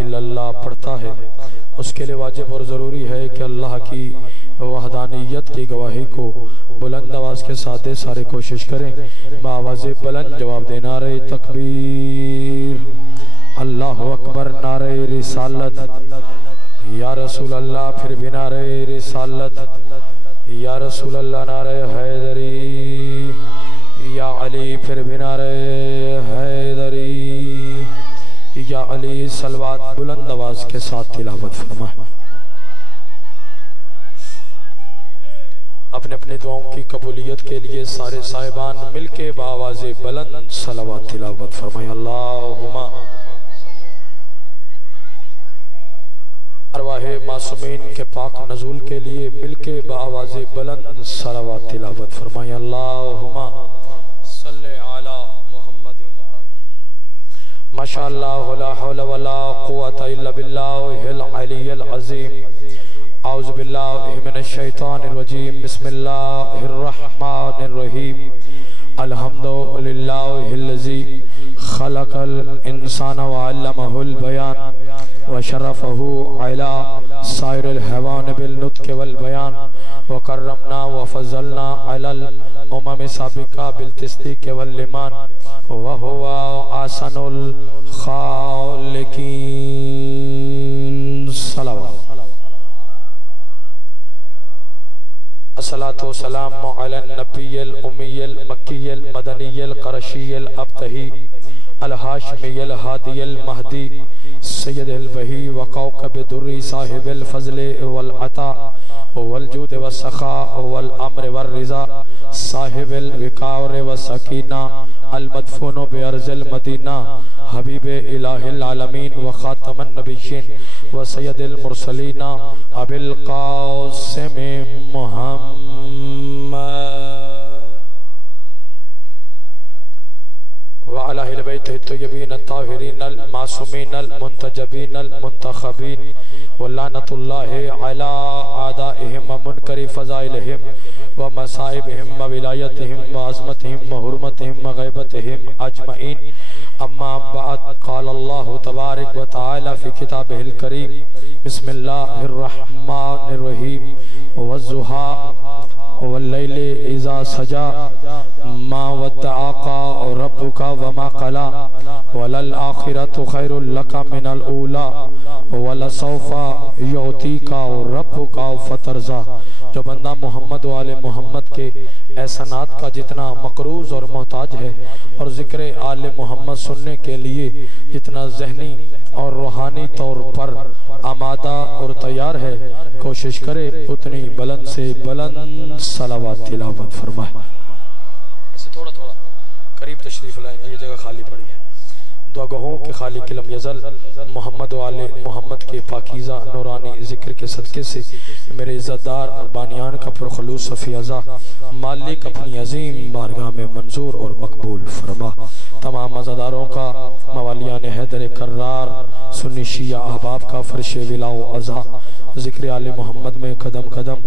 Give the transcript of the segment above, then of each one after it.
इल्लल्लाह पढ़ता है उसके लिए वाजिब और ज़रूरी है कि अल्लाह की वहदानियत की गवाही को बुलंद आवाज़ के साथ सारे कोशिश करें। बावाज़ बुलंद जवाब दे नारे तकबीर, अल्लाह अकबर, नारे रिसालत, या रसूल अल्लाह, फिर भी नारे रिसालत, या रसूल अल्लाह, नारे हैदरी, या अली, फिर भी नारे हैदरी, या अली। सलवात बुलंद आवाज़ के साथ तिलावत फरमाए। अपने अपने दुआओं की कबूलियत के लिए सारे साहिबान मिलके बावाज़े बुलंद सलवात तिलावत फरमाए। अल्लाहुम्मा अरवाहे मासूमीन के पाक नज़ूल के लिए मिलके बावाज़े बुलंद सलवात तिलावत फरमाए। अल्लाहुम्मा सल्ले अला मुहम्मद। माशाअल्लाह ला हौला वला कुव्वता इल्ला बिल्लाहिल अलिय्यिल अज़ीम। औज़ु बिल्लाहि मिनश शैतानिर रजीम। बिस्मिल्लाहिर रहमानिर रहीम। अल्हम्दुलिल्लाहिल्लज़ी खलक़ल इंसाना व अल्लमहुल बयान व शरफ़हु अला साइरिल हैवान बिल नुत्क़ि वल बयान व करमना व फ़ज़लना अलल उमम साबिक़ा बिल तस्दीक़ वल ईमान व हुवा आसनुल खालिक़ीन। सलावत। अस्सलातु वस्सलामु अला नबिय्यिल उम्मिय्यिल मक्किय्यिल मदनिय्यिल क़रशिय्यिल अब्तही अल हाशिमिय्यिल हादिय्यिल महदी सय्यदिल वही व कौकब दुर्री साहिबिल फ़ज़्ल वल अता वल जूद व सखा वल अम्र वर रिज़ा साहिबिल विकार व सकीना अल मदफून बि अर्ज़िल मदीना हबीबे इलाहिल आलमीन व खातमन नबिय्यीन व सय्यदिल मुरसलीना अबिल क़ासिम व अला अहले बैत अत-तय्यबीन अत-ताहिरीन अल-मासूमीन अल-मुंतजबीन अल-मुंतखबीन व लानतुल्लाहि अला आदाइहिम व मुनकरि फ़ज़ाइलिहिम व मसाइबिहिम व विलायतिहिम व अज़मतिहिम व हुर्मतिहिम व ग़ैबतिहिम अजमईन। अम्मा बअद क़ाल अल्लाहु तबारक व तआला फ़ी किताबिहिल करीम। बिस्मिल्लाहिर रहमानिर रहीम। वज़्ज़ुहा वल्लैलि इज़ा सजा मा वद्दअका रब्बुका वमा क़ला वलल आखिरतु खैरुल लका मिनल ऊला वलसौफा युअतीका रब्बुका फतरज़ा। जो बंदा मोहम्मद वाले मोहम्मद के एहसानात का जितना मकरूज और मोहताज है और ज़िक्र आले मोहम्मद सुनने के लिए जितना ज़हनी और रूहानी तौर पर आमादा और तैयार है, कोशिश करे उतनी बुलंद से बुलंद सलावत तिलावत फरमाए। ऐसे थोड़ा थोड़ा करीब तशरीफ लाएं, ये जगह खाली पड़ी है। दुआगहों के खालिक लम यज़ल मोहम्मद वाले मोहम्मद के पाकीज़ा नूरानी ज़िक्र के सदक़े से मेरे इज़्ज़तदार और बानियान का पुरखलूस सफ़ियाज़ा मालिक अपनी अज़ीम बारगाह में मंजूर और मकबूल फरमा। तमाम अज़ादारों का मवालियान हैदर कर्रार सुन्नी शिया अहबाब का फ़र्श विलाओ अज़ा ज़िक्र आले मोहम्मद में कदम कदम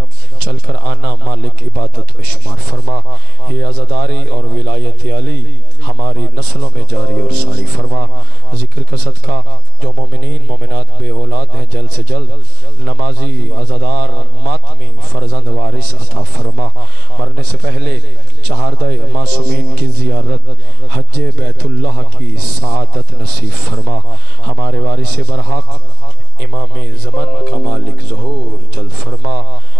चल कर आना मालिक इबादत में शुमार फरमा। ये अज़ादारी और विलायत अली हमारी नस्लों में जारी और सारी फरमा। जिक्र का सदका जो मोमिनीन मोमिनात बे औलाद हैं जल्द से जल्द नमाजी अज़ादार मातमी फरजंद वारिस अता फरमा। मरने से पहले चहारदे मासूमीन की ज़ियारत हज्जे बैतुल्लाह की सआदत नसीब फरमा। हमारे वारिस बरहक इमाम ज़मान का मालिक ज़हूर जल्द फरमा।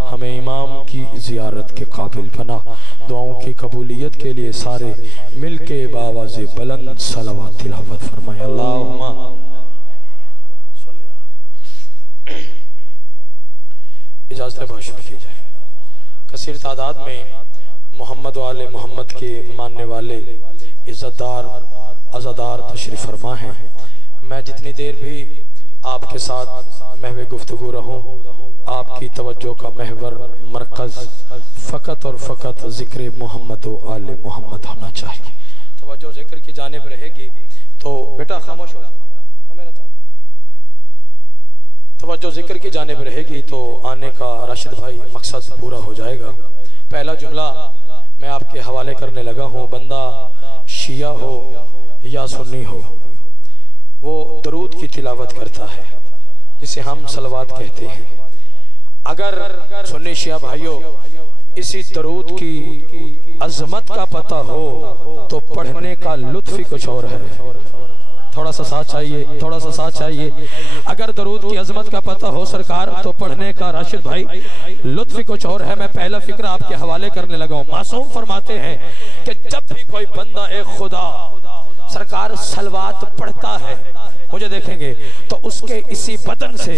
हमें इमाम की ज़ियारत के काबिल बना। दुआओं की कबूलियत के लिए सारे मिलके बावाज़े बुलंद सलावत तिलावत फरमाए। अल्लाहुम्मा इजाज़त बाशर की जाए। कसीर तादाद में मोहम्मद वाले मोहम्मद के मानने वाले इज़्ज़तदार अज़ादार तशरीफ़ फरमा हैं। मैं जितनी देर भी आपके साथ महवे गुफ्तगू रहूं, आपकी तवज्जो का महवर मरकज़ फ़कत और फ़कत ज़िक्र मोहम्मद व आले मोहम्मद होना चाहिए। तवज्जो ज़िक्र की जानिब रहेगी तो बेटा खामोश हो, तवज्जो ज़िक्र की जानिब रहेगी तो आने का राशिद भाई मकसद पूरा हो जाएगा। पहला जुमला मैं आपके हवाले करने लगा हूँ। बंदा शिया हो या सुन्नी हो, वो दरूद की तिलावत करता है जिसे हम सलवात कहते हैं। अगर सुन्नी शिया भाइयों इसी दरूद की अजमत का पता हो तो पढ़ने का लुत्फ ही कुछ और है। थोड़ा सा साथ चाहिए, थोड़ा सा साथ चाहिए। अगर दरूद की अजमत का पता हो सरकार तो पढ़ने का राशिद भाई लुत्फ ही कुछ और है। मैं पहला फिक्र आपके हवाले करने लगा हूं। मासूम फरमाते हैं कि जब भी कोई बंदा एक खुदा सरकार सलवात पढ़ता है, मुझे देखेंगे तो उसके इसी बदन से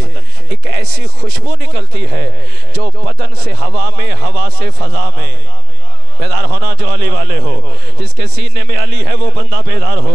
एक ऐसी खुशबू निकलती है जो बदन से हवा में, हवा से फजा में। बेदार होना जो अली वाले हो, जिसके सीने में अली है वो बंदा बेदार हो।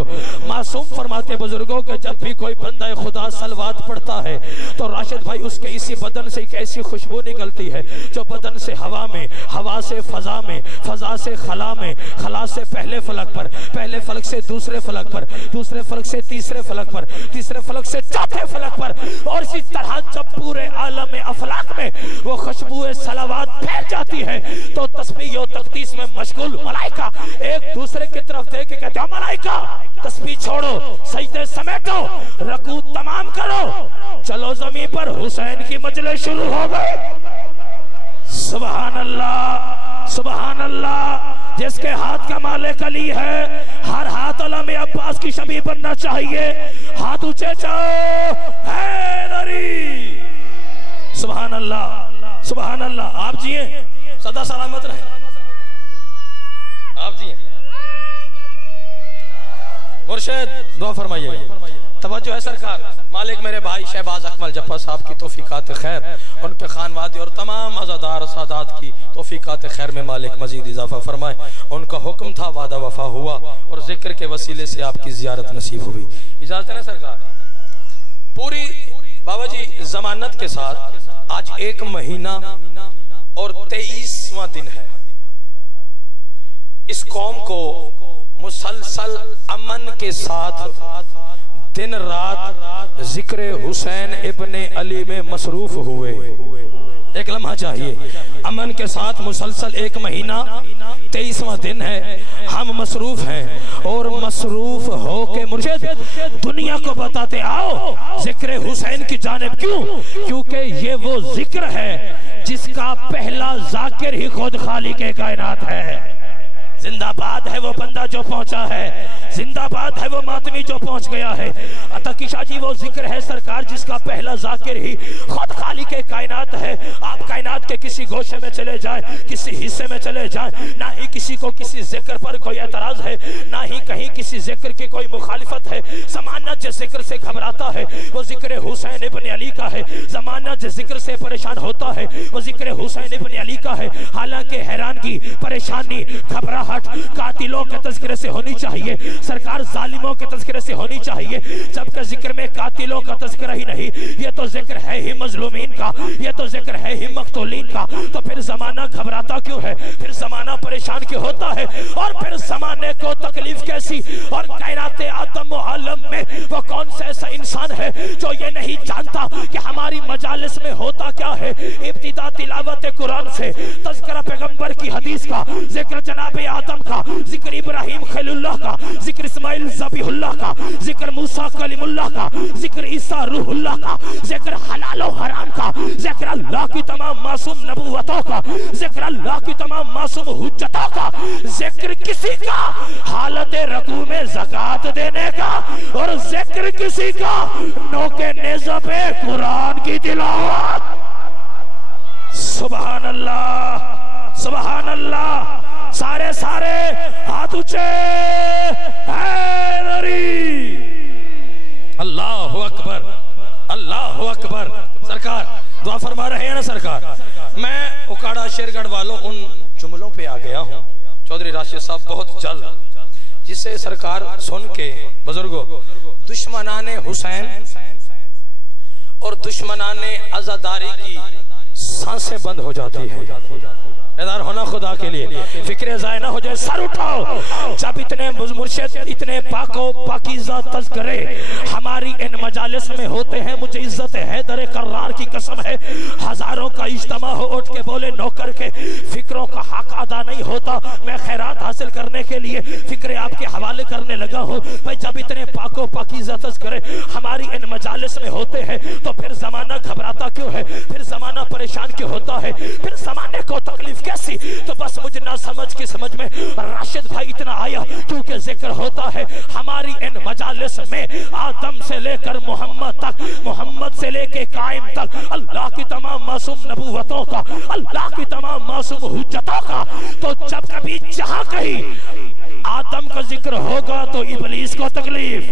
मासूम फरमाते बुजुर्गों के जब भी कोई बंदा खुदा सलवात पढ़ता है तो राशिद भाई उसके इसी बदन से एक ऐसी खुशबू निकलती है जो बदन से हवा में, हवा से फजा में, फजा से खला में, खला से पहले फलक पर, पहले फलक से दूसरे फलक पर, दूसरे फलक से तीसरे फलक पर, तीसरे फलक से चौथे फलक पर, और इसी तरह जब पूरे आलम अफलाक में वो खुशबू सलावत फैल जाती है तो तस्बीह और तकदीस में मशगूल मलाइका एक दूसरे की तरफ देख के कहते हैं मलाइका तस्बीह छोड़ो, सजदे समेटो, रकू तमाम करो, चलो जमीन पर हुसैन की मजलिस शुरू हो गई। सुभान अल्लाह, सुभान अल्लाह। जिसके हाथ का मालिक अली है हर हाथ अल्लाह में अब्बास की शबीह बनना चाहिए। हाथ ऊंचे जाओ, हैदरी। सुभान अल्लाह, सुभान अल्लाह। आप जिए सदा सलामत रहे, आप जिए। मुर्शिद दुआ फरमाइएगा। तवज्जो है सरकार। मालिक मेरे भाई शहबाज अकमल जफ्फर साहब की तौफीकात खैर, उन पे खानवादी और तमाम अज़ादार सादात की तौफीकात खैर में मालिक मजीद इजाफा फरमाए। उनका हुक्म था, वादा वफा हुआ और जिक्र के वसीले से आपकी जियारत नसीब हुई। इजाजत है ना सरकार। पूरी बाबा जी जमानत के साथ आज 1 महीना और 23वां दिन है। इस कौम को मुसलसल अमन के साथ दिन रात जिक्र हुसैन इब्ने अली में मसरूफ हुए। एक लम्हा चाहिए। अमन के साथ मुसलसल 1 महीना 23वां दिन है, हम मसरूफ हैं और मसरूफ हो के मुर्शिद दुनिया को बताते आओ जिक्र हुसैन की जानिब। क्यों? क्योंकि ये वो जिक्र है जिसका पहला जाकिर ही खुद खालिक कायनात है। जिंदाबाद है वो बंदा जो पहुंचा है, जिंदाबाद है वो मातमी जो पहुंच गया है। अता किशा जी वो जिक्र है सरकार जिसका पहला जाकिर ही खुद खालिक कायनात है। आप कायनात के किसी गोशे में चले जाएं, किसी हिस्से में चले जाएं, ना ही किसी को किसी जिक्र पर कोई एतराज है, ना ही कहीं किसी जिक्र की कोई मुखालिफत है। जमाना जिस जिक्र से घबराता है वो जिक्र हुसैन इब्ने अली का है। जमाना जिस जिक्र से परेशान होता है वो जिक्र हुसैन इब्ने अली का है। हालांकि हैरानगी, परेशानी, घबराहट कातिलों के तज़किरे से होनी चाहिए सरकार, जालिमों के तज़किरे से होनी चाहिए, जबकि जिक्र में कातिलों का तज़किरा ही नहीं। ये तो जिक्र है ही मजलूमीन का, ये तो जिक्र है ही मक़तूलीन का। तो फिर जमाना घबराता क्यों है, फिर जमाना परेशान क्यों होता है, और फिर जमाने को तकलीफ कैसी। और कायनात आदम व आलम में वो कौन सा ऐसा इंसान है जो ये नहीं जानता कि हमारी मजालिस में होता क्या है। इब्तिदा तिलावत कुरान से, तज़किरा पैगंबर की हदीस का, जिक्र जनाब आदम का, जिक्र इब्राहिम खलीलुल्लाह का, जिक्र इस्माइल ज़बीहुल्लाह का, जिक्र मूसा कलीमुल्लाह का, जिक्र ईसा रूहुल्लाह का, जिक्र हलाल और हराम का, जिक्र अल्लाह की तमाम मासूम नबूवतों का, जिक्र अल्लाह की तमाम मासूम हुज्जतों का, जिक्र किसी का हालत रकू में ज़कात देने का, और जिक्र किसी का नोके नेज़ा पे कुरान की तिलावत। सुभान अल्लाह, सुभान अल्लाह। सारे सारे हाथ ऊंचे, अल्लाहु अकबर, अल्लाहु अकबर। सरकार दुआ फरमा रहे हैं ना सरकार। मैं उकाड़ा शेरगढ़ वालों उन जुमलों पे आ गया हूँ चौधरी राशिद साहब बहुत जल्द, जिसे सरकार सुन के बुजुर्गों दुश्मनाने हुसैन और दुश्मनाने अज़ादारी की सांसें बंद हो जाती है। बेदार होना खुदा के लिए, फिक्र ज़ाय ना हो जाए, सर उठाओ। जब इतने मुर्शिद इतने पाको पाकीज़ा तज़किरे हमारी इन मजालिस में होते हैं, मुझे इज्जत हैदर कर्रार की कसम है, हजारों का इज्तिमा हो उठ के बोले नौकर के फिक्रों का हक अदा नहीं होता, मैं खैरात हासिल करने के लिए फिक्रे आपके हवाले करने लगा हूँ। भाई जब इतने पाको पाकीज़ा तज़किरे हमारी इन मजालिस में होते हैं तो फिर जमाना घबराता क्यों है, फिर जमाना परेशान क्यों होता है, फिर जमाने को तकलीफ कैसी। तो बस मुझे ना समझ की समझ में राशिद भाई इतना आया क्योंकि जिक्र होता है हमारी इन मजालिस में आदम से लेकर मोहम्मद तक, मोहम्मद से लेकर कायम तक अल्लाह की तमाम मासूम नबूवतों का, अल्लाह की तमाम मासूम हुज्जतों का। तो जब कभी जहां कहीं आदम का जिक्र होगा तो इब्लीस को तकलीफ।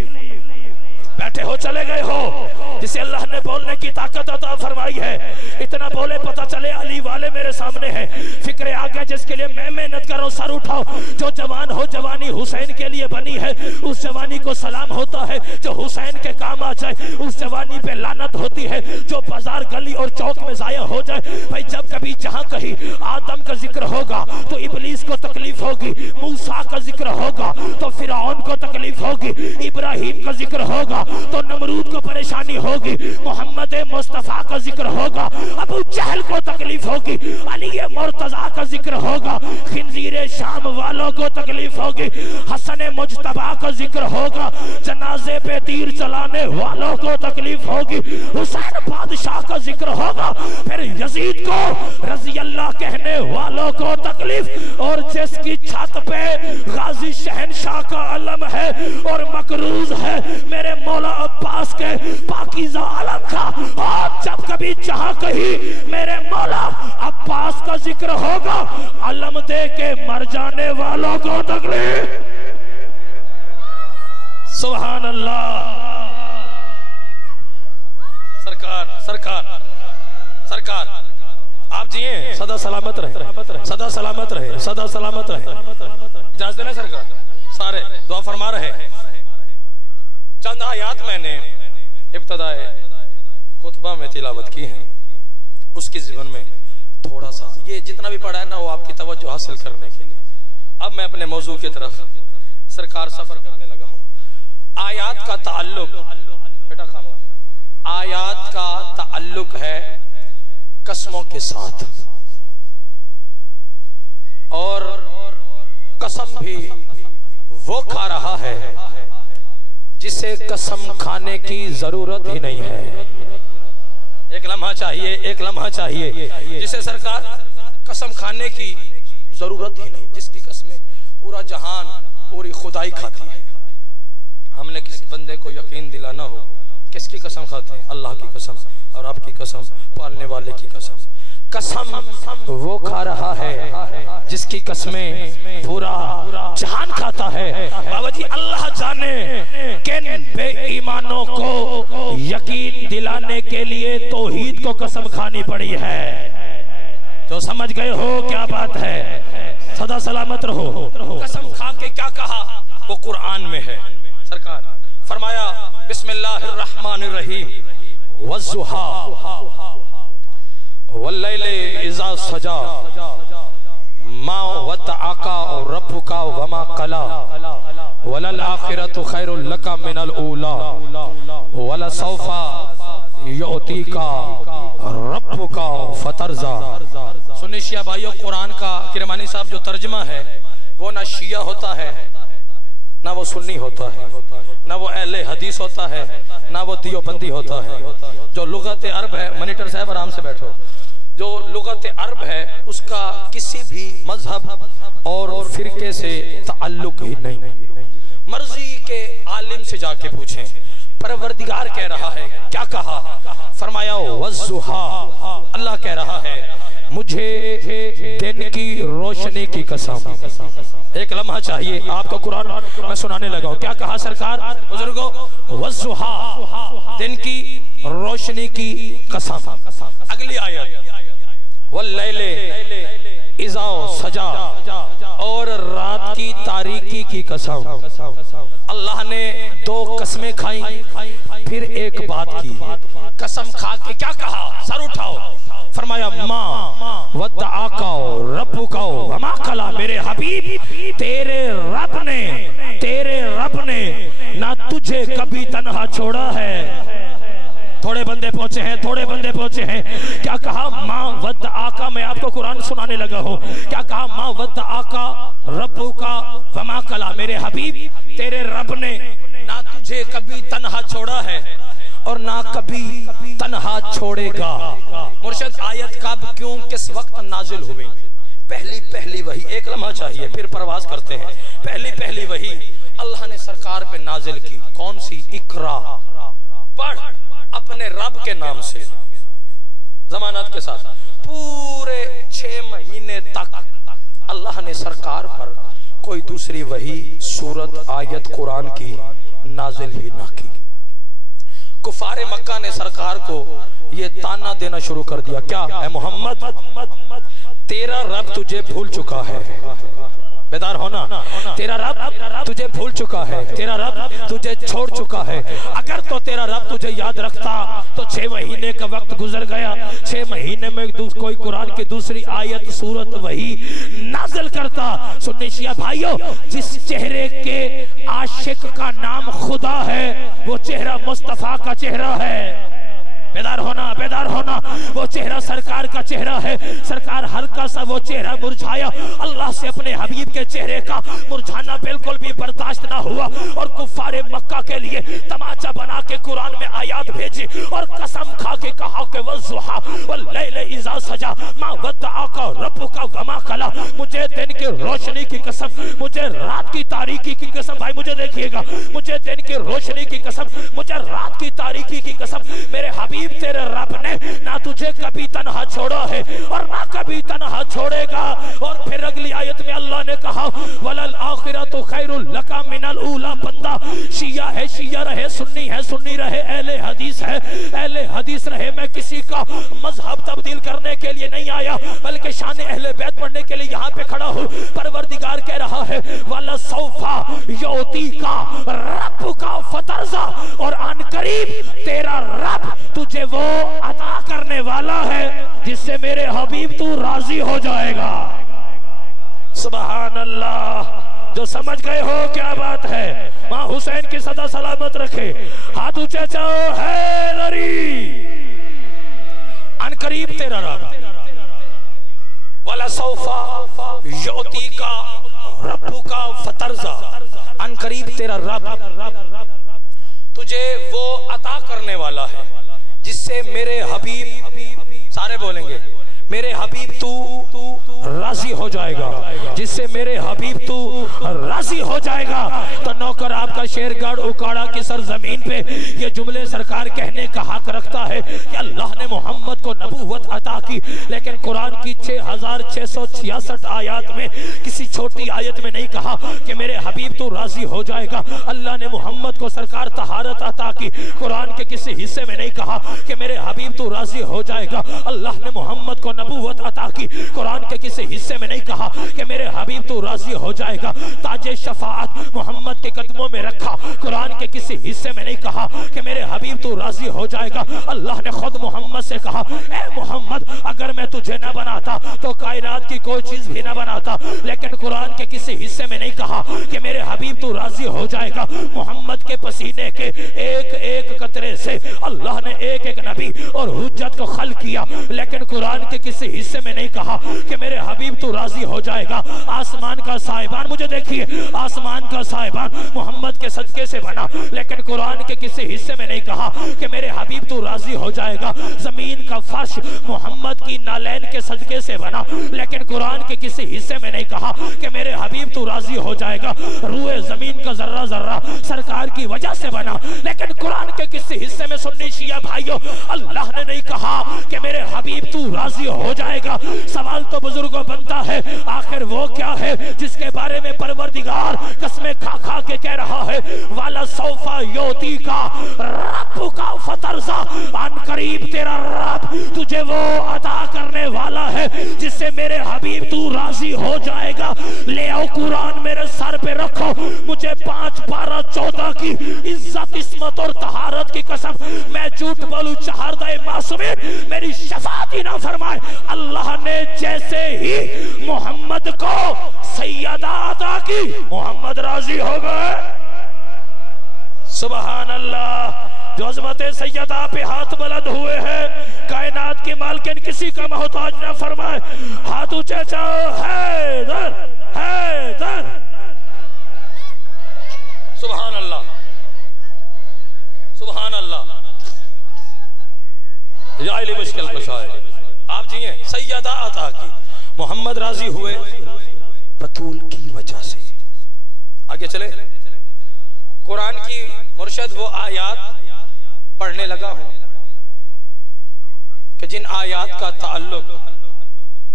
बैठे हो चले गए हो, जिसे अल्लाह ने बोलने की ताकत अता फरमाई है, इतना बोले पता चले अली वाले मेरे सामने है। फिक्रे आ गए जिसके लिए मैं मेहनत कर रहा हूं, सर उठाओ। जो जवान हो जवानी हुसैन के लिए बनी है, उस जवानी को सलाम होता है। जो हुसैन के काम आ जाए उस जवानी पे लानत होती है, जो बाजार गली और चौक में जाया हो जाए। भाई जब कभी जहां कहीं आदम का जिक्र होगा तो इब्लीस को तकलीफ होगी, मूसा का जिक्र होगा तो फिरौन को तकलीफ होगी, इब्राहिम का जिक्र होगा तो नमरूद को परेशानी होगी, मोहम्मद मुस्तफा का जिक्र होगा अबू जहल को तकलीफ होगी, अली मुर्तजा का जिक्र होगा खिंजीर शाम वालों को तकलीफ होगी, हसन मुज्तबा का जिक्र होगा जनाजे पे तीर चलाने वालों को तकलीफ होगी, हुसैन बादशाह का जिक्र होगा फिर यजीद को रजी अल्लाह कहने वालों को तकलीफ। और जिसकी छत पे गाजी शहनशाह का अलम है और मकरूज है मेरे मौला अब्बास के पाकीज़ा अलम का, और जब कभी जहां कहीं मेरे मौला अब्बास का जिक्र होगा अलम दे के मर जाने वालों को तकलीफ। सुभान अल्लाह। सरकार सरकार सरकार आप जिए, सदा सलामत रहे, सदा सलामत रहे, सदा सलामत रहे। इजाजत देना सरकार, सारे दुआ फरमा रहे। चंद आयात मैंने इब्तदाए खुतबा में तिलावत की हैं, उसकी जीवन में थोड़ा सा ये जितना भी पढ़ा है ना वो आपकी तवज्जो हासिल करने के लिए। अब मैं अपने मौजू की तरफ सरकार सफर करने लगा हूं। आयात का ताल्लुक, बेटा खामोश, आयात का ताल्लुक है कसमों के साथ, और कसम भी वो खा रहा है जिसे कसम खाने की जरूरत ही नहीं है। एक लम्हा चाहिए, एक लम्हा चाहिए, जिसे सरकार कसम खाने की जरूरत ही नहीं, जिसकी कसमें पूरा जहान पूरी खुदाई खाती है। हमने किसी बंदे को यकीन दिलाना हो, किसकी कसम खाते हैं? अल्लाह की कसम और आपकी कसम, पालने वाले की कसम। कसम वो खा रहा है जिसकी कसमें पूरा जहान खाता है। बाबा जी अल्लाह जाने किन बेईमानों को यकीन दिलाने के लिए तौहीद को कसम खानी पड़ी है। तो समझ गए हो क्या बात है? सदा सलामत रहो। कसम खा के क्या कहा वो कुरान में है। सरकार फरमाया बिस्मिल्लाहिर्रहमानिर्रहीम वज़्ज़ुहा वल्लैलि इज़ा सजा मा वद्दअका रब्बुका वमा क़ला वलल आखिरतु खैरुल लका मिनल ऊला वलसौफा युअतीका रब्बुका फतरज़ा। सुन्नी शिया भाइयों, कुरान का किरमानी साहब जो तर्जमा है वो ना शिया होता है, ना वो सुन्नी होता है, ना वो अहले हदीस होता है, ना वो दियोबंदी होता है। जो लुगत अरब है, मॉनिटर साहब आराम से बैठो, जो लुगत अरब है उसका किसी भी मजहब और फिरके से ताल्लुक ही नहीं। मर्जी के आलिम से जाके पूछें, परवरदिगार कह रहा है। क्या कहा? फरमाया वज़्ज़ुहा, अल्लाह कह रहा है मुझे दिन की रोशनी की कसम। एक लम्हा चाहिए, आपको कुरान मैं सुनाने लगा हूं। क्या कहा सरकार? बुजुर्गों, वज़्ज़ुहा, दिन की रोशनी की कसम। अगली आयत वल्लैले इज़ा सजा, और रात की तारीकी की कसम। अल्लाह ने दो कस्में खाई, फिर एक बात की। कसम खा के क्या कहा? सर उठाओ। फरमाया माँ वद्दअका रब्बुका तेरे रब ने ना तुझे कभी तन्हा छोड़ा है। थोड़े बंदे पहुंचे हैं। क्या कहा? माँ वद्द आका, मैं आपको कुरान सुनाने लगा हूँ। क्या कहा? माँ वद्द आका रब्बू का वमा कला, मेरे हबीब तेरे रब ने ना तुझे कभी तन्हा छोड़ा है और ना कभी तन्हा छोड़ेगा। मुर्शिद आयत कब, क्यों, किस वक्त नाजिल हुई? पहली वही, एक लम्हा चाहिए फिर परवाज करते हैं। पहली वही अल्लाह ने सरकार पे नाजिल की। कौन सी? इकरा, पढ़ अपने रब के नाम से, जमानत के साथ। पूरे 6 महीने तक अल्लाह ने सरकार पर कोई दूसरी वही सूरत आयत कुरान की नाजिल ही ना की। कुफारे मक्का ने सरकार को ये ताना देना शुरू कर दिया। क्या है मोहम्मद, तेरा रब तुझे भूल चुका है। बेदार होना, तेरा रब तुझे भूल चुका है, तेरा रब तुझे छोड़ चुका है। अगर तो तेरा रब तुझे याद रखता तो 6 महीने का वक्त गुजर गया, 6 महीने में कोई कुरान की दूसरी आयत सूरत वही नाज़िल करता। सुन्नी शिया भाइयों, जिस चेहरे के आशिक का नाम खुदा है वो चेहरा मुस्तफा का चेहरा है। बेदार होना, वो चेहरा सरकार का चेहरा है। सरकार हल्का सा वो चेहरा मुरझाया, अल्लाह से अपने हबीब के चेहरे का मुरझाना बिल्कुल भी बर्दाश्त ना हुआ और कुफारे मक्का के लिए तमाचा बना के कुरान में आयत भेजी और कसम खा के कहा कि वज़ुहा वल्लैल इज़ा सजा मा वद्दअका रब्बुका वमा कला। मुझे दिन की रोशनी की कसम, मुझे रात की तारीकी की कसम, भाई मुझे देखिएगा, मुझे दिन की रोशनी की कसम, मुझे रात की तारीकी की कसम, मेरे हबीब तेरे रब ने ना तुझे कभी तन्हा छोड़ा है और ना कभी तन्हा छोड़ेगा। और फिर अगली आयत में अल्लाह ने कहा वलल आखिरतु खैरुल लका मिनल ऊला। बंदा शिया है, शिया रहे, सुन्नी है, सुन्नी रहे, अहले हदीस है, अहले हदीस रहे। मैं किसी का मजहब तब्दील करने के लिए नहीं आया, बल्कि शान अहले बैत पढ़ने के लिए यहाँ पे खड़ा हूँ। परवरदिगार कह रहा है वला सौफा योती का रब का फतरजा, और अन करीब तेरा रब तुझे वो अता करने वाला है जिससे मेरे हबीब तू राजी हो जाएगा। सुभान अल्लाह। जो समझ गए हो क्या बात है, मां हुसैन की सदा सलामत रखे। हाथ ऊंचे चाहो हैदरी। अनकरीब तेरा रब, वाला सौफा योती का रब्बु का फतरजा, अनकरीब तेरा रब तुझे वो अता करने वाला है जिससे मेरे हबीब, सारे बोलेंगे, मेरे हबीब तू राजी हो जाएगा, जिससे मेरे हबीब तू राजी हो जाएगा। तो नौकर आपका शेरगढ़ उकाड़ा की सरजमीन पे ये जुमले सरकार कहने का हक रखता है कि अल्लाह ने मोहम्मद को नबूवत अता की, लेकिन कुरान की 6666 आयत में किसी छोटी आयत में नहीं कहा कि मेरे हबीब तू राजी हो जाएगा। अल्लाह ने मोहम्मद को सरकार तहारत अता की, कुरान के किसी हिस्से में नहीं कहा कि मेरे हबीब तू राजी हो जाएगा। अल्लाह ने मोहम्मद को नबूवत अता की, कुरान के किसी हिस्से में नहीं कहा कि मेरे हबीब तू राजी हो जाएगा। ताजे शफाअत मोहम्मद के कदमों में रखा, कुरान के किसी हिस्से में नहीं कहा कि मेरे हबीब तू राजी हो जाएगा। अल्लाह ने खुद मोहम्मद से कहा, ए मोहम्मद अगर मैं तुझे ना बनाता तो कायनात की कोई चीज भी ना बनाता, लेकिन कुरान के किसी हिस्से में नहीं कहा कि मेरे हबीब तू राजी हो जाएगा। मोहम्मद के पसीने के एक एक कतरे से अल्लाह ने एक एक नबी और हुज्जत को खल किया, लेकिन कुरान के किसी हिस्से में नहीं कहा कि मेरे हबीब तू राजी हो जाएगा। आसमान का साहिबान, मुझे देखिए, आसमान का साहिबान मोहम्मद के सदके से बना, लेकिन कुरान के किसी हिस्से में नहीं कहा कि मेरे हबीब तू राजी हो जाएगा। जमीन का फर्श मोहम्मद की नालैन के सदके से बना, लेकिन कुरान के किसी हिस्से में नहीं कहा कि मेरे हबीब तू राजी हो जाएगा। रूए जमीन का जर्रा जर्रा सरकार की वजह से बना, लेकिन कुरान के किसी हिस्से में, सुन्नी शिया भाइयों, अल्लाह ने नहीं कहा कि मेरे हबीब तू राजी हो जाएगा। सवाल तो बुजुर्गों बनता है, आखिर वो क्या है जिसके बारे में परवरदिगार कसमें खा खा के कह रहा है वाला सौफा योती का रब्बु का फतरजा, अन करीब तेरा रब तुझे वो अता करने वाला है जिससे मेरे हबीब तू राजी हो जाएगा। ले आओ कुरान मेरे सर पे रखो, मुझे 5 12 14 की इज्जत इस्मत और तहारत की कसम, मैं झूठ बोलूं चहारदाए मासूमीन मेरी शफाअत ही ना फरमाए। अल्लाह ने जैसे ही मोहम्मद को सैयदा अता की मोहम्मद राजी हो गए। सुभान अल्लाह। जो अज़मत सैयदा पे हाथ बुलंद हुए हैं, कायनात की मालकिन किसी का मोहताज न फरमाए, हाथ ऊंचे चाओ। हैदर हैदर। सुभान अल्लाह सुभान अल्लाह। या इल्म मुश्किल कुशा है। आप जिए सैयदा अता की मोहम्मद राजी हुए बतूल की वजह से। आगे चले। कुरान की मुर्शद वो आयात पढ़ने लगा हूं कि जिन आयात का ताल्लुक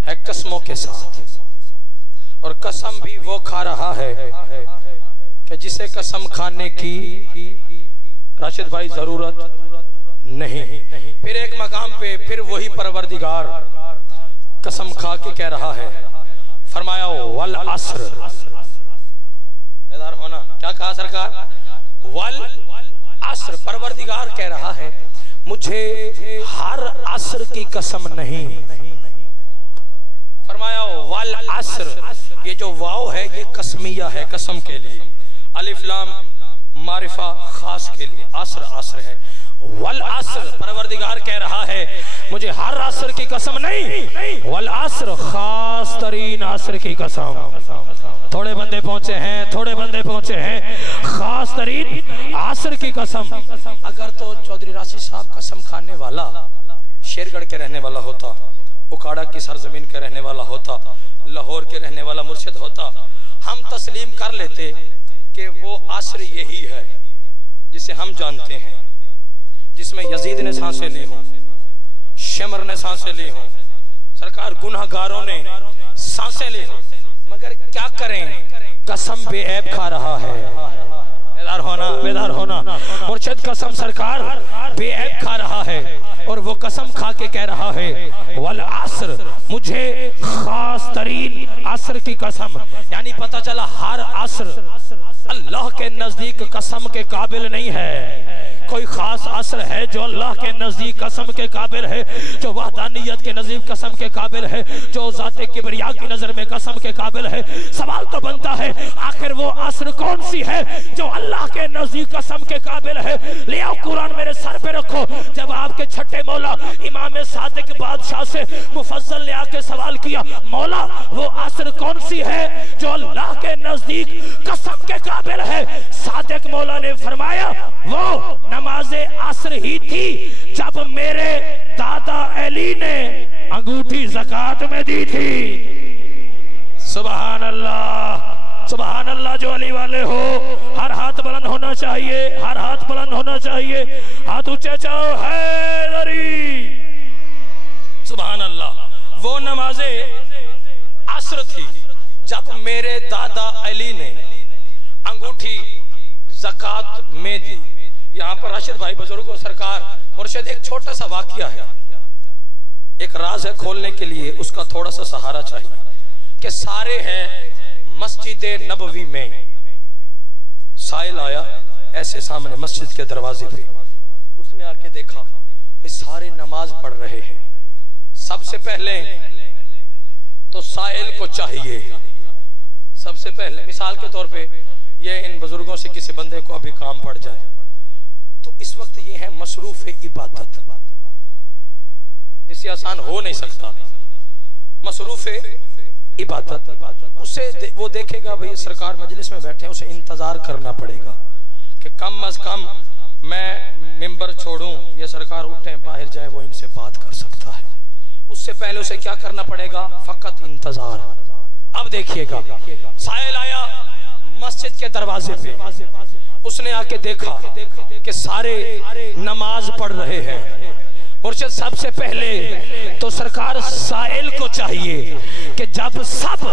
है कसमों के साथ, और कसम भी वो खा रहा है कि जिसे कसम खाने की राशिद भाई जरूरत नहीं। फिर एक मकाम पे फिर वही परवरदिगार कसम खा के कह रहा है, फरमाया वल अस्र। बेदार होना। क्या कहा सरकार? वल अस्र। परवरदिगार कह रहा है मुझे हर अस्र की कसम नहीं। फरमाया वल अस्र। ये जो वाव है ये कसमिया है, कसम के लिए। अलिफ लाम मारिफा खास के लिए। अस्र अस्र है। वल अस्र। परवरदिगार कह रहा है मुझे हर अस्र की कसम नहीं, वल अस्र खास तरीन अस्र की कसम। थोड़े बंदे पहुंचे हैं, थोड़े बंदे पहुंचे हैं। खास तरीन अस्र की कसम। अगर तो चौधरी राशिद साहब कसम खाने वाला शेरगढ़ के रहने वाला होता, उकाड़ा की सरजमीन के रहने वाला होता, लाहौर के रहने वाला मुर्शिद होता, हम तस्लीम कर लेते कि वो अस्र यही है जिसे हम जानते हैं, जिसमें यजीद ने सांसें ली हों, शमर ने सांसें ली हों, सरकार गुनहगारों ने सांसें ली हों, मगर क्या करें, कसम बेऐब खा रहा है। बेदार होना, बेदार होना। मुर्शिद कसम सरकार बेऐब खा रहा है, और वो कसम खा के कह रहा है वल अस्र, मुझे खास तरीन अस्र की कसम। यानी पता चला हर अस्र अल्लाह के नजदीक कसम के काबिल नहीं है। कोई खास असर है जो अल्लाह के नजदीक कसम के काबिल है, जो वहदानियत के नजदीक कसम के काबिल है, जो ज़ाते किबरिया की नजर में कसम के काबिल है। सवाल तो बनता है आखिर वो असर कौन सी है जो अल्लाह के नजदीक कसम के काबिल है। ले आओ कुरान मेरे सर पे रखो। जब आपके छठे मौला इमाम सादिक बादशाह से मुफस्सल ने आके सवाल किया, मौला वो असर कौन सी है जो अल्लाह के नजदीक कसम के काबिल है, सादिक मौला ने फरमाया वो नमाज़े असर ही थी जब मेरे दादा अली ने अंगूठी ज़कात में दी थी। सुभान अल्लाह, सुभान अल्लाह। जो अली वाले हो हर हाथ बुलंद होना चाहिए, हर हाथ बुलंद होना चाहिए। हाथ ऊंचे चाओ हैदरी। सुभान अल्लाह। वो नमाज़े असर थी जब मेरे दादा अली ने अंगूठी ज़कात में दी। यहाँ पर राशिद भाई बुजुर्गों सरकार मुर्शिद एक छोटा सा वाकया है, एक राज है, खोलने के लिए उसका थोड़ा सा सहारा चाहिए कि सारे हैं मस्जिद नबवी में। साइल आया ऐसे सामने मस्जिद के दरवाजे पे, उसने आके देखा भाई सारे नमाज पढ़ रहे हैं। सबसे पहले तो साइल को चाहिए, सबसे पहले मिसाल के तौर पे ये इन बुजुर्गों से किसी बंदे को अभी काम पड़ जाए तो इस वक्त ये है मसरूफ इबादत, इससे आसान हो नहीं सकता। मसरूफ इबादत, उससे वो देखेगा भाई सरकार मजलिस में बैठे हैं, उसे इंतजार करना पड़ेगा कि कम अज कम मैं मिंबर छोड़ूं, ये सरकार उठे बाहर जाए वो इनसे बात कर सकता है। उससे पहले उसे क्या करना पड़ेगा, फकत इंतजार। अब देखिएगा साइल आया मस्जिद के दरवाजे पे, उसने आके देखा कि सारे नमाज पढ़ रहे हैं। मुर्शिद सबसे पहले तो सरकार साइल को चाहिए कि जब सब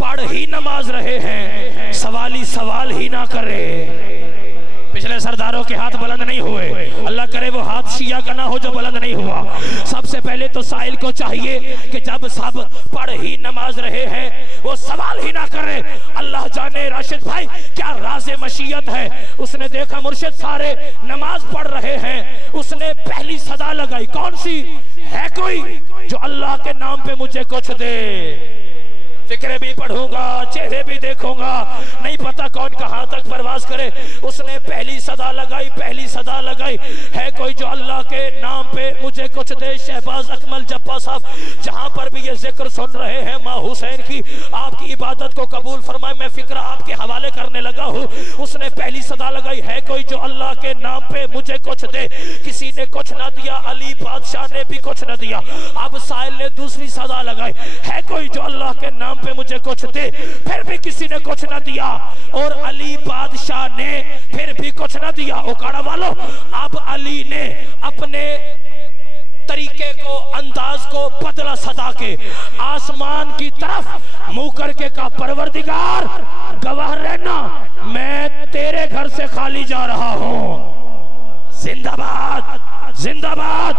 पढ़ ही नमाज रहे हैं सवाली सवाल ही ना करे। पिछले सरदारों के हाथ बुलंद नहीं हुए, अल्लाह करे वो हाथ शिया का ना हो जो बुलंद नहीं हुआ। सबसे पहले तो साइल को चाहिए कि जब सब पढ़ ही नमाज रहे हैं वो सवाल ही ना करे। अल्लाह जाने राशिद भाई क्या राज़े मशीयत है। उसने देखा मुर्शिद सारे नमाज पढ़ रहे हैं, उसने पहली सदा लगाई, कौन सी है कोई जो अल्लाह के नाम पे मुझे कुछ दे। फिक्रे भी पढ़ूंगा, चेहरे भी देखूंगा, नहीं पता कौन कहां तक परवाज करे। उसने पहली सदा लगाई, पहली सदा लगाई, है कोई जो अल्लाह के नाम पे मुझे कुछ दे। शहबाज अकमल जब्बा साहब जहां पर भी ये जिक्र सुन रहे हैं माँ हुसैन की, आपकी इबादत को कबूल फरमाए। मैं फिक्रा आपके हवाले करने लगा हूँ। उसने पहली सदा लगाई, है कोई जो अल्लाह के नाम पे मुझे कुछ दे। किसी ने कुछ ना दिया, अली बादशाह ने भी कुछ न दिया। अब साहिल ने दूसरी सदा लगाई, है कोई जो अल्लाह के नाम पे मुझे कुछ दे। फिर भी किसी ने कुछ न दिया और अली बादशाह ने फिर भी कुछ न दिया। उकाड़ा वालों, अब अली ने अपने तरीके को, अंदाज को बदला सदा के। आसमान की तरफ मुंह करके कहा, परवरदिगार गवाह रहना, मैं तेरे घर से खाली जा रहा हूं। जिंदाबाद जिंदाबाद,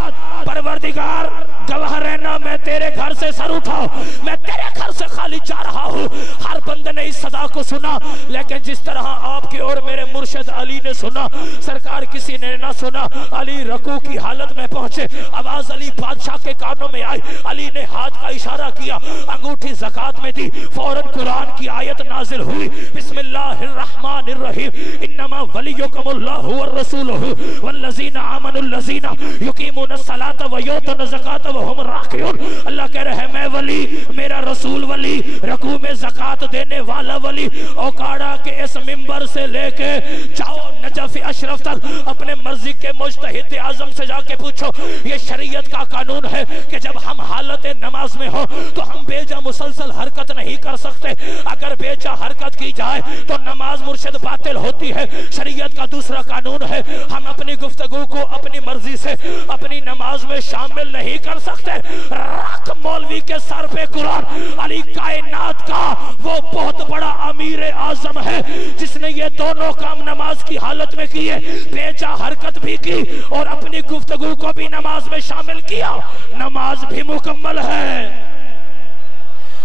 परवरदिगार गवाह रहना, मैं तेरे घर से सर उठाओ, मैं तेरे घर से खाली जा रहा हूं। हर बंदे ने इस सदा को सुना, लेकिन जिस तरह आपके और मेरे मुर्शिद अली ने सुना, सरकार किसी ने ना सुना। अली रकू की हालत में पहुंचे, आवाज अली बादशाह के कानों में आई। अली ने हाथ का इशारा किया, अंगूठी ज़कात में दी। फौरन कुरान की आयत नाजिल हुई, बिस्मिल्लाहिर्रहमानिर्रहीम, इन्नमा वलियुकुमुल्लाहु व रसूलुहु वल्लज़ीना आमनुल्लज़ीना युकीमुनस्सलाता व युतूना ज़काता व हुम राकिऊन। अल्लाह कह रहे हैं, मैं वली, मेरा रसूल वली, रकू में ज़कात देने वाला वली। औकाड़ा के इस मिंबर से लेके जाओ नजफ अशरफ तक, अपने मर्जी के मुज्तहिद आजम से जाके पूछो। ये शरीयत का कानून है कि जब हम हालत नमाज में हो तो हम बेजा मुसलसल हरकत नहीं कर सकते। अगर बेजा हरकत की जाए तो नमाज मुर्शिद बातिल होती है। शरीयत का दूसरा कानून है, हम अपनी गुफ्तगू को अपनी मर्जी से अपनी नमाज में शामिल नहीं कर सकते। रख मौलवी के सर पे कुरान। अली कायनात का वो बहुत बड़ा अमीर आजम है जिसने ये दोनों काम नमाज की हालत में किए, बेजा हरकत भी की और अपनी गुफ्तगू को भी नमाज में शामिल किया। नमाज भी मुकम्मल है।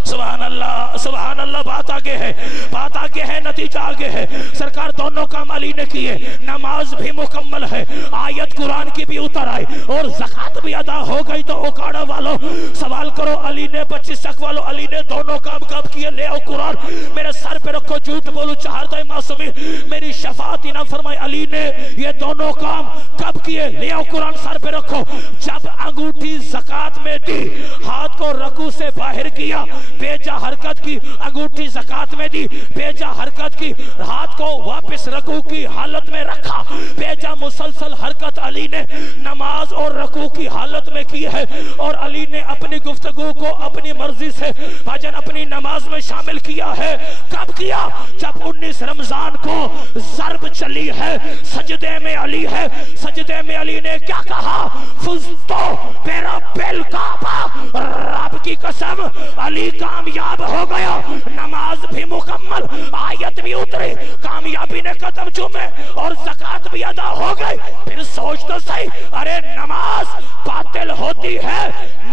सुभान अल्लाह, सुभान अल्लाह। बात आगे है, बात आगे है, नतीजा आगे है। सरकार दोनों काम अली ने किए, नमाज भी मुकम्मल है, आयत कुरान की भी उतर आई और ज़कात भी अदा हो गई। तो उकाड़ा वालों सवाल करो, अली ने 25 तक वालों, अली ने दोनों काम कब किए? ले आओ कुरान, मेरे सर पे रखो, झूठ बोलूं चाहता है मासूमी, मेरी शफाअत ना फरमाए। अली ने ये दोनों काम कब किए? ले आओ कुरान, सर पे रखो। जब अंगूठी ज़कात में दी, हाथ को रकू से बाहर किया, बेजा हरकत की, अंगूठी ज़कात में दी, बेजा हरकत की, हाथ को वापस रकू की हालत में रखा। बेजा मुसलसल हरकत अली ने नमाज और रकू की हालत में की है। और अली ने अपनी गुफ्तगू को अपनी मर्जी से भाजन अपनी नमाज में शामिल किया है। कब किया? जब 19 रमजान को ज़रब चली है, सजदे में अली है। सजदे में अली ने क्या कहा? फुज़्तो बिरब्बिल काबा, रब की कसम अली कामयाब हो गया। नमाज भी मुकम्मल, आयत भी उतरी, कामयाबी ने कदम चूमे और ज़कात भी अदा हो गई। फिर सोच तो सही, अरे नमाज बातिल होती है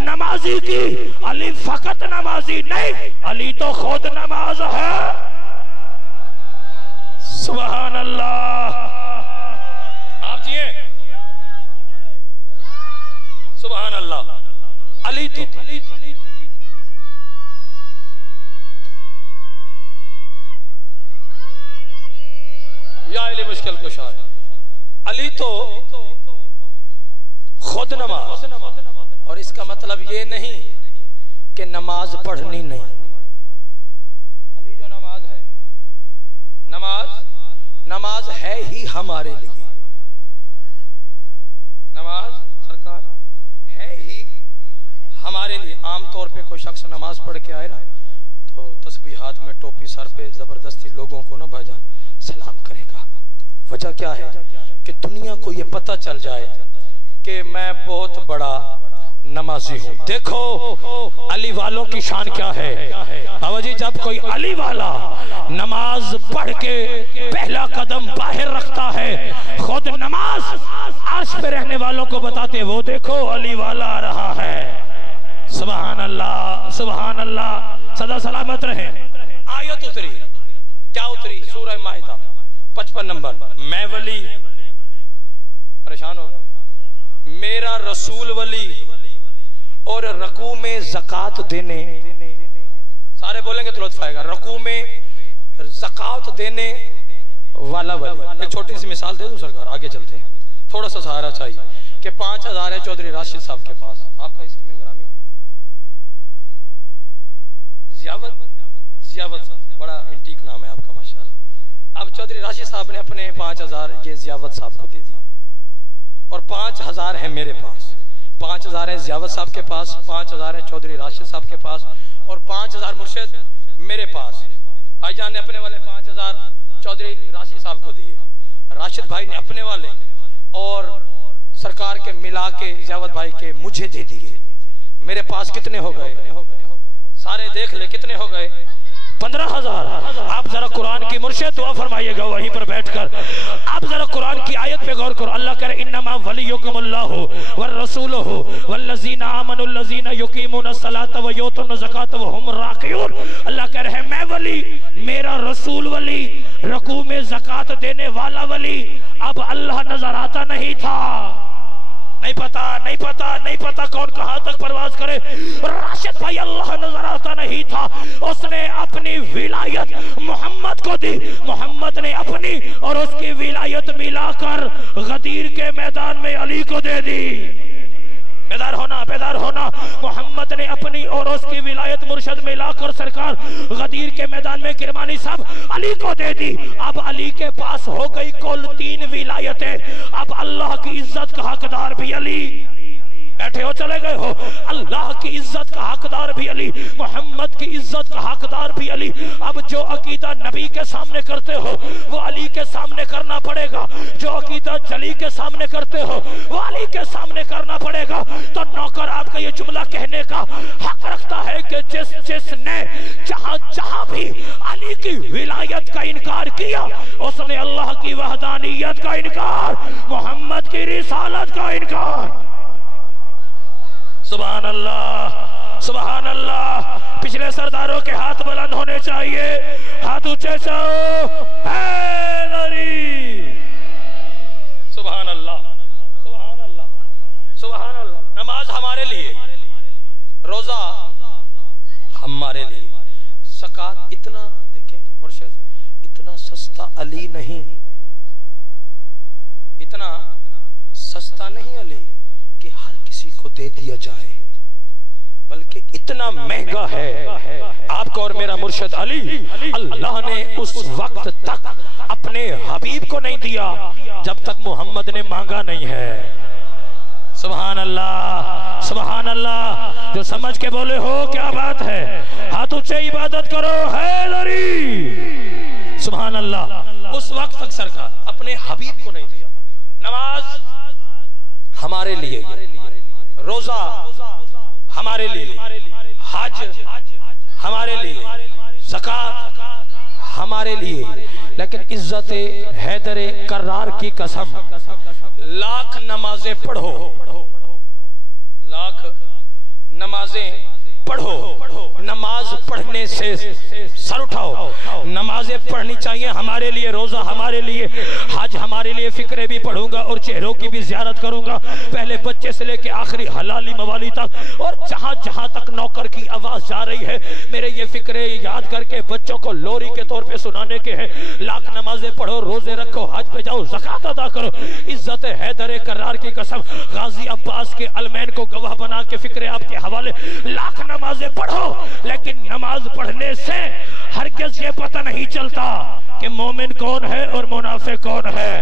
नमाजी की, अली फकत नमाजी नहीं, अली तो खुद नमाज है। सुभान अल्लाह। आप जिए, सुभान अल्लाह। अली तो या अली मुश्किल कुशा है। अली तो खुद नमाज, और इसका मतलब ये नहीं कि नमाज पढ़नी नहीं। अली जो नमाज है, नमाज है ही हमारे लिए। नमाज सरकार है ही हमारे लिए। आमतौर पे कोई शख्स नमाज पढ़ के आए ना तो तस्बीह हाथ में, टोपी सर पे, जबरदस्ती लोगों को ना भाईजान सलाम करेगा। वजह क्या है कि दुनिया को ये पता चल जाए कि मैं बहुत बड़ा नमाजी हूँ। देखो अली वालों की शान क्या है। जी, जब कोई अली वाला नमाज पढ़ के पहला कदम बाहर रखता है, खुद नमाज अर्श पे रहने वालों को बताते, वो देखो अली वाला आ रहा है। सुभान अल्लाह, सुभान अल्लाह। सदा सलामत रहे। आयत उतरी, क्या उतरी? सूरह माइदा 55 नंबर। मैं वली, परेशान हो, मेरा रसूल वली, और रकू में ज़कात देने, सारे बोलेंगे तो लुत्फ आएगा। रकू में ज़कात देने वाला वली। एक छोटी सी मिसाल दे दूं सरकार, आगे चलते हैं। थोड़ा सा सहारा चाहिए कि 5000 है चौधरी राशिद साहब के पास। आपका इसमें ग्रामीण जियावत साहब, बड़ा इंटीक नाम है आपका माशाल्लाह। अब चौधरी राशिद साहब ने अपने 5000 ये जियावत साहब को दे दिया और 5000 है मेरे पास। 5000 है जियावत साहब के पास, 5000 है चौधरी राशिद साहब के पास और 5000 मुर्शिद मेरे पास। भाईजान ने अपने वाले 5000 चौधरी राशिद साहब को दिए, राशिद भाई ने अपने वाले और सरकार के मिला के जियावत भाई के मुझे दे दिए। मेरे पास कितने हो गए? सारे देख ले कितने हो गए? 15,000। आप जरा कुरान की मुर्शिद दुआ फरमाइएगा वहीं पर बैठकर। आप जरा कुरान की आयत पे गौर करो। अल्लाह कह रहा है इन्नमा वलियुकुमुल्लाहु व रसूलुहु वल्लज़ीना आमनुल्लज़ीना युकीमुनस्सलाता व युतून ज़काता व हुम राकिऊन। अल्लाह कह रहा है मैं वली, मेरा रसूल वली, रकू में ज़कात देने वाला वली। अब अल्लाह नजर आता नहीं था, नहीं पता कौन कहां तक परवाज करे। राशिद भाई अल्लाह नजर आता नहीं था, उसने अपनी विलायत मोहम्मद को दी। मोहम्मद ने अपनी और उसकी विलायत मिलाकर गदीर के मैदान में अली को दे दी। बेदार होना। मोहम्मद ने अपनी और उसकी विलायत मुर्शद में लाकर सरकार गदीर के मैदान में किरमानी साहब अली को दे दी। अब अली के पास हो गई कुल 3 विलायतें। अब अल्लाह की इज्जत का हकदार भी अली। बैठे हो चले गए हो। अल्लाह की इज्जत का हकदार भी अली, मोहम्मद की इज्जत का हकदार भी अली। अब जो अकीदा नबी के सामने करते हो वो अली के सामने करना पड़ेगा। जो अकीदा जली के सामने करते हो वो अली के सामने करना पड़ेगा। तो नौकर आपका ये जुमला कहने का हक रखता है कि जिसने जहां भी अली की विलायत का इनकार किया उसने अल्लाह की वहदानियत का इनकार, मोहम्मद की रिसालत का इनकार। सुभान अल्लाह, सुभान अल्लाह। पिछले सरदारों के हाथ बुलंद होने चाहिए, हाथ ऊंचे जाओ। हैदरी। सुभान अल्लाह, सुभान अल्लाह, सुभान अल्लाह। नमाज हमारे लिए, रोजा हमारे लिए, ज़कात इतना देखें मुर्शिद, इतना सस्ता अली नहीं, इतना सस्ता नहीं अली कि हर किसी को दे दिया जाए, बल्कि इतना महंगा है आपका और मेरा मुर्शिद अली। अल्लाह ने उस वक्त तक अपने हबीब को नहीं दिया जब तक मोहम्मद ने मांगा नहीं है। सुभान अल्लाह, सुभान अल्लाह। जो समझ के बोले हो क्या बात है, हाथ ऊंचे इबादत करो। हैदरी। सुभान अल्लाह। उस वक्त तक सरकार अपने हबीब को नहीं दिया। नमाज हमारे लिए, रोजा हमारे लिए, हज हमारे लिए, ज़कात हमारे लिए, लेकिन इज्जत हैदर कर्रार की कसम, लाख नमाजें पढ़ो, लाख नमाजें पढ़ो, नमाज पढ़ने से सर उठाओ। नमाजें पढ़नी चाहिए हमारे लिए, रोजा हमारे लिए, हज हमारे लिए। फिक्रे भी पढ़ूंगा और चेहरों की भी ज़ियारत करूंगा, पहले बच्चे से लेके आखिरी हलाली मवाली तक। और जहां जहां तक नौकर की आवाज जा रही है, मेरे ये फिक्रे याद करके बच्चों को लोरी के तौर पे सुनाने के हैं। लाख नमाजें पढ़ो, रोजे रखो, हज पे जाओ, ज़कात अदा करो। इज्जत हैदर कर्रार की कसम, गाजी अब्बास के अलमैन को गवाह बना के फिक्रे आपके हवाले। लाख नमाजें पढ़ो, लेकिन नमाज पढ़ने से हरगिज़ ये पता नहीं चलता कि मोमिन कौन है और मुनाफिक कौन है।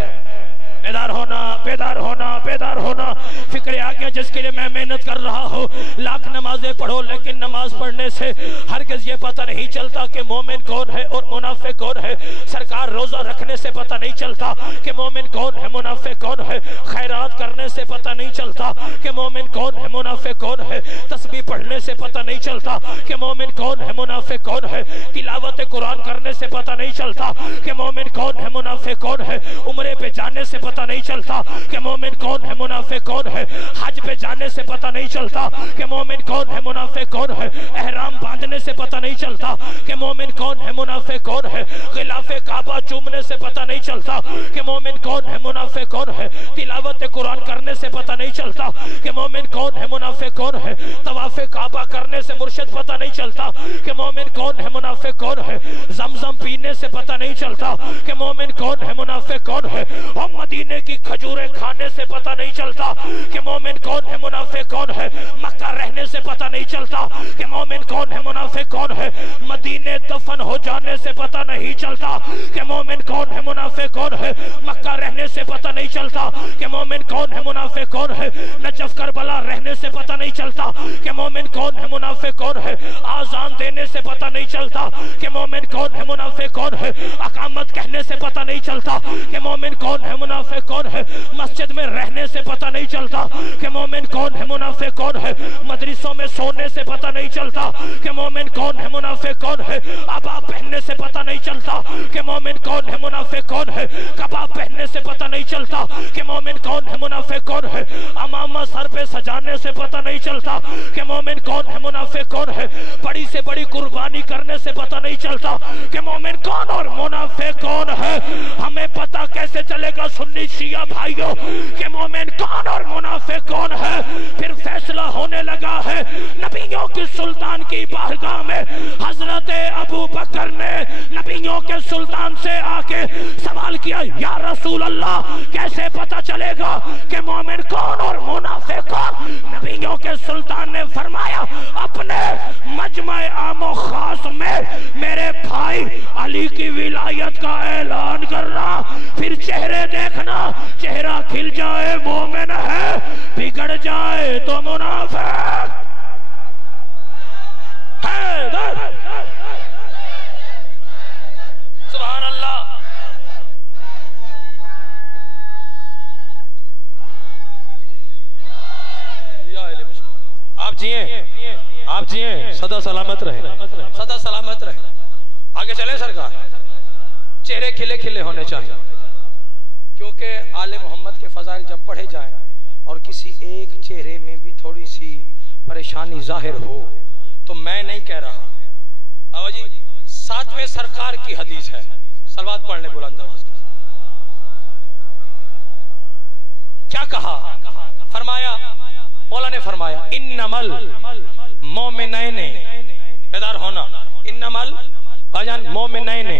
बेदार होना, बेदार होना, बेदार होना। फिक्र आ गया जिसके लिए मैं मेहनत कर रहा हूँ। लाख नमाजें पढ़ो, लेकिन नमाज पढ़ने से हरगिज़ ये पता नहीं चलता कि मोमिन कौन है और मुनाफिक कौन है। सरकार रोजा रखने से पता नहीं चलता कि मोमिन कौन है, मुनाफिक कौन है। खैरात करने से पता नहीं चलता कि मोमिन कौन है, मुनाफिक कौन है। तस्बीह पढ़ने से पता नहीं चलता कि मोमिन कौन है, मुनाफिक कौन है। तिलावत कुरान करने से पता नहीं चलता कि मोमिन कौन है, मुनाफिक कौन है। उम्रे पे जाने से पता नहीं चलता कि मोमिन कौन है, मुनाफिक कौन है। हज पे जाने से पता नहीं चलता कि मोमिन कौन है, मुनाफिक कौन है। एहराम बांधने से पता नहीं चलता कि मोमिन कौन है, मुनाफिक कौन है। गिलाफे काबा चूमने से पता नहीं चलता कि मोमिन कौन है, मुनाफिक कौन है। तिलावत कुरान करने से पता नहीं चलता कि मोमिन कौन है, मुनाफिक कौन है। तवाफे काबा करने से मुर्शिद पता नहीं चलता कि मोमिन कौन मोमिन कौन है, मुनाफिक कौन है। मदरसों में सोने से पता नहीं चलता कि मोमिन कौन है, मुनाफिक कौन है। अबाब पहनने से पता नहीं चलता कि मोमिन कौन है, मुनाफिक कौन है। कबाब पहनने से पता नहीं चलता कि मोमिन कौन है, मुनाफिक कौन है। अमामा सर पे सजाने से पता नहीं चलता कि मोमिन कौन है, मुनाफिक कौन है। बड़ी से बड़ी कुर्बानी करने से पता नहीं चलता कि मोमिन कौन और मुनाफिक कौन है। हमें पता कैसे चलेगा सुन्नी शिया भाइयों कि मोमिन कौन और मुनाफिक कौन है? फिर फैसला होने लगा है। नबियों की सुल्तान की बारगाह में हजरत अबू बकर ने नबियों के सुल्तान से आके सवाल किया, या रसूल अल्लाह कैसे पता चलेगा कि मोमिन कौन और मुनाफिक कौन? नबियों के सुल्तान ने फरमाया, अपने मजमा आमो खास में मेरे भाई अली की विलायत का ऐलान करना, फिर चेहरे देखना, चेहरा खिल जाए मोमिन है, बिगड़ जाए तो मुनाफिक है। सुभान अल्लाह। आप जिए, आप जिए, सदा सलामत रहे, सदा सलामत रहे। आगे चले सरकार। चेहरे खिले खिले होने चाहिए, क्योंकि आले मोहम्मद के फजाइल जब पढ़े जाएं और किसी एक चेहरे में भी थोड़ी सी परेशानी जाहिर हो तो मैं नहीं कह रहा। बाबा जी, 7वें सरकार की हदीस है, सलवात पढ़ने बुलंद आवाज के। क्या कहा? फरमाया, मौला ने फरमाया, इन्नमल मोमिनैने, बेदार होना, इन्नमल भाईजान मोमिनैने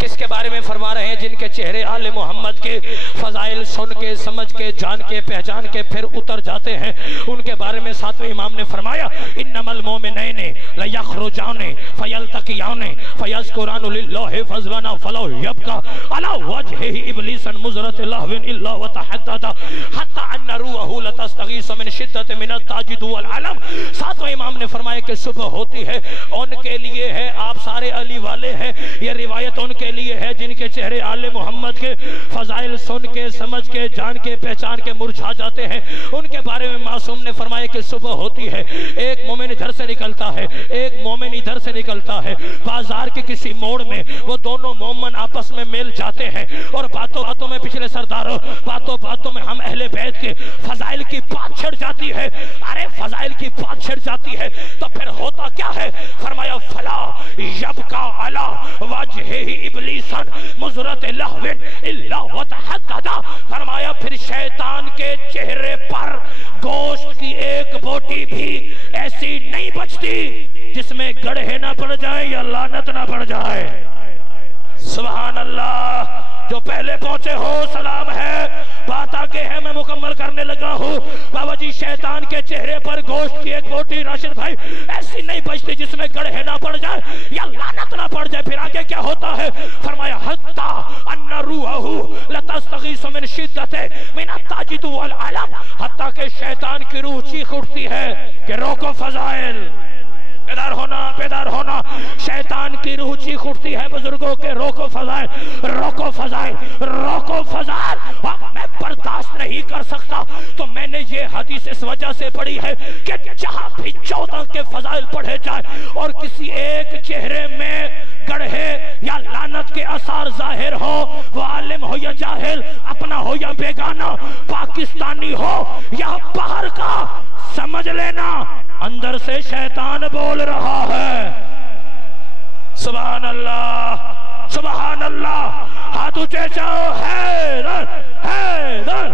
किसके बारे में फरमा रहे हैं? जिनके चेहरे आले मोहम्मद के फजाइल सुन के, समझ के, जान के, पहचान के फिर उतर जाते हैं, उनके बारे में 7वें इमाम ने फरमाया, इन्नमल मोमिनैने लयखरुजाने फयल्तकियाने फयज़कुरानु लिल्लाहि फज़लाना फलो यबका अला वजहिही इब्लीसन मुज़रत लहविन इल्ला व तहद्ददा हत्ता अन्न रूहु लतस्तगीसु मिन शिद्दति मिन ताजिद वल अलम। 7वें इमाम ने फरमाया कि सुबह होती है, उनके लिए है, आप सारे अली वाले हैं, ये रिवायत उनके लिए है जिनके चेहरे आले मोहम्मद के फजाइल सुन के, समझ के, जान के, पहचान के मुरझा जाते हैं। उनके बारे में मासूम ने फरमाया कि सुबह होती है, एक मोमिन इधर से निकलता है, एक मोमिन इधर से निकलता है, बाजार के किसी मोड़ में वो दोनों मोमिन आपस में मिल जाते हैं और बातों बातों में, पिछले सरदारों, बातों बातों में हम अहले बैत के फजाइल की बात छिड़ जाती है। अरे फजाइल की बात छिड़ जाती है तो फिर होता क्या है? फरमाया, फला यबका अला वजहिही इब्लीसन मुज़रत लहविन इल्ला व तहद्ददा। फरमाया, फिर शैतान के चेहरे पर गोश्त की एक बोटी भी ऐसी नहीं बचती जिसमें गड़हे ना पड़ जाए या लानत ना पड़ जाए। सुभान अल्लाह। जो पहले पहुंचे हो सलाम है, बात आगे है, मैं मुकम्मल करने लगा हूँ। बाबा जी, शैतान के चेहरे पर गोश्त की एक बोटी राशिद भाई ऐसी नहीं बचती जिसमें गड़हे ना पड़ जाए या लानत ना पड़ जाए। फिर आगे क्या होता है? फरमाया, हत्ता अन्ना रूहहु लतस्तगीसु मिन शिद्दति मिन ताजिद वल अलम। हत्ता के शैतान की रूह चीख उठती है कि रोको फजाइल, बेदार होना, बेदार होना। शैतान की रूह चीख उठती है बुजुर्गों के, रोको फजाइल, रोको फजाइल, रोको फजाइल। मैं बर्दाश्त नहीं कर सकता। तो मैंने ये हदीस इस वजह से पढ़ी है कि जहां भी 14 के फजाइल पढ़े जाए और किसी एक चेहरे में गड़हे या लानत के असर जाहिर हो, वो आलिम हो या जाहिल, अपना हो या बेगाना, पाकिस्तानी हो या बाहर का, समझ लेना अंदर से शैतान बोल रहा है। सुभान अल्लाह, सुभान अल्लाह। हाथ ऊंचे जाओ, हैदर, हैदर।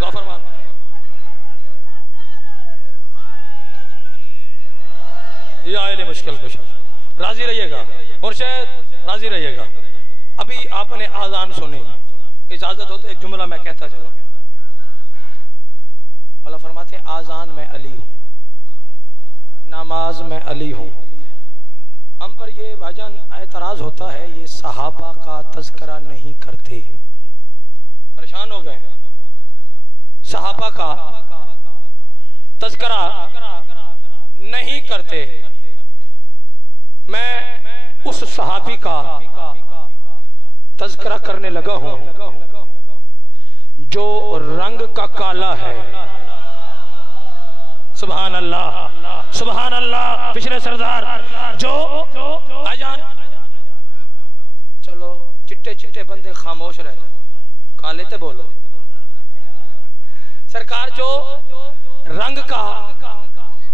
गफरमान। ये आए मुश्किल कुछ, राजी रहिएगा मुर्शिद, राजी रहिएगा। अभी आपने आजान सुनी, इजाजत हो तो एक जुमला मैं कहता चलो। अल्लाह फरमाते हैं, आजान में अली हूं, नमाज में अली हूं। हम पर ये भाईजान एतराज होता है, ये सहाबा का तज़किरा नहीं करते, परेशान हो गए। सहाबा का तज़किरा नहीं करते। मैं उस सहाबी का तज़किरा करने लगा हूं जो रंग का काला है, सुभान अल्लाह सुभान अल्लाह। पिछले सरदार जो आजान, चलो चिट्टे चिट्टे बंदे खामोश रह जाए, काले ते बोलो। सरकार जो रंग का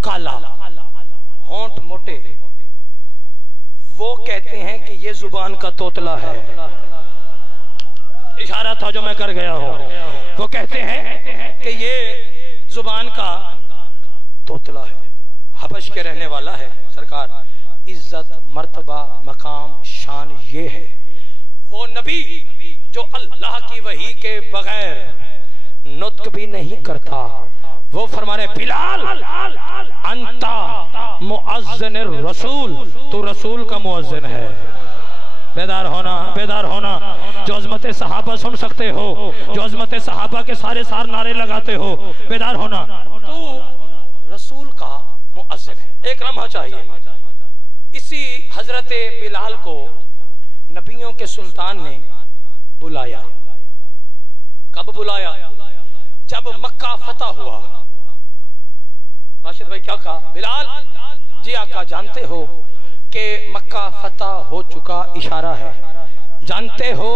काला, होंठ मोटे, वो कहते हैं कि ये जुबान का तोतला है। इशारा था जो मैं कर गया हूं। वो कहते हैं कि ये जुबान का तोतला है, हबश के रहने वाला है। सरकार इज्जत मर्तबा मकाम शान ये है वो नबी जो अल्लाह की वही के बगैर नुत्क भी नहीं करता। वो फरमा रहे बिलाल अंता मुअज्जिन रसूल, तू रसूल का मुअज्जिन है। बेदार होना, बेदार होना। जो अजमत सहाबा सुन सकते हो, जो अजमत सहाबा के सारे सार नारे लगाते हो, बेदार होना। तू रसूल का मुअज्जिन है। एक लम्हा चाहिए। इसी हजरत बिलाल को नबियों के सुल्तान ने बुलाया। कब बुलाया? जब मक्का फतह हुआ। राशिद भाई क्या कहा? बिलाल जी आका जानते हो कि मक्का फतह हो चुका, इशारा है। जानते हो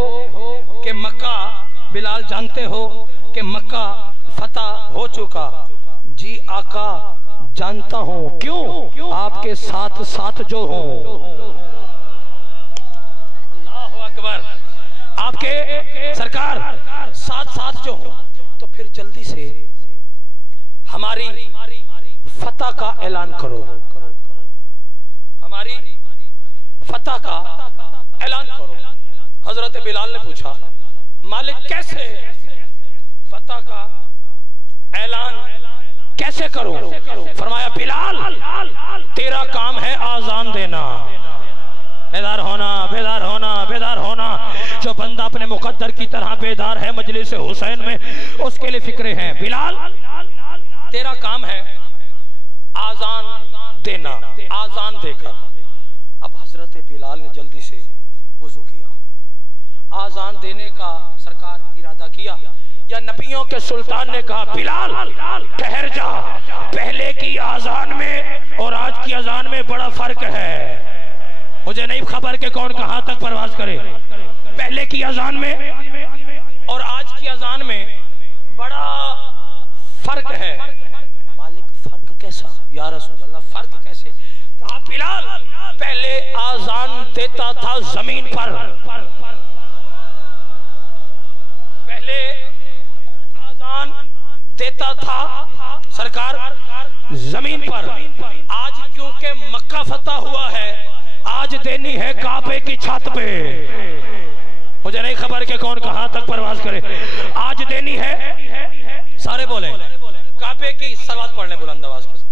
कि मक्का, बिलाल जानते हो कि मक्का फतह हो चुका। जी आका जानता हूं। क्यों? आपके साथ साथ जो हो। अल्लाहु अकबर। आपके सरकार साथ साथ जो हो, तो फिर जल्दी से हमारी फतह का ऐलान करो। हमारी फतह का ऐलान करो। हजरत बिलाल ने पूछा, मालिक कैसे फतह का ऐलान कैसे करूं? फरमाया बिलाल तेरा काम है आजान देना। बेदार होना, बेदार होना, बेदार होना। जो बंदा अपने मुकद्दर की तरह बेदार है मजलिस हुसैन में, उसके लिए फिक्रे हैं। बिलाल तेरा काम है आजान देना। आजान देकर अब हजरत बिलाल ने जल्दी से वुजू किया। आजान देने का सरकार इरादा किया, या नबियों के सुल्तान ने कहा बिलाल ठहर जा, पहले की आजान में और आज की आजान में बड़ा फर्क है। मुझे नहीं खबर कि कौन कहां तक परवाज करे। पहले की अजान में और आज की अजान में बड़ा फर्क है। मालिक फर्क कैसा? या रसूल अल्लाह फर्क कैसे? कहा बिलाल पहले आजान देता था जमीन पर, पहले आजान देता था सरकार जमीन पर। आज क्योंकि मक्का फतह हुआ है, आज देनी है काबे की छत पे। मुझे नहीं खबर कि कौन कहां तक परवाज करे। आज देनी है, सारे बोले काबे की। सलवात पढ़ने बुलंद आवाज के साथ।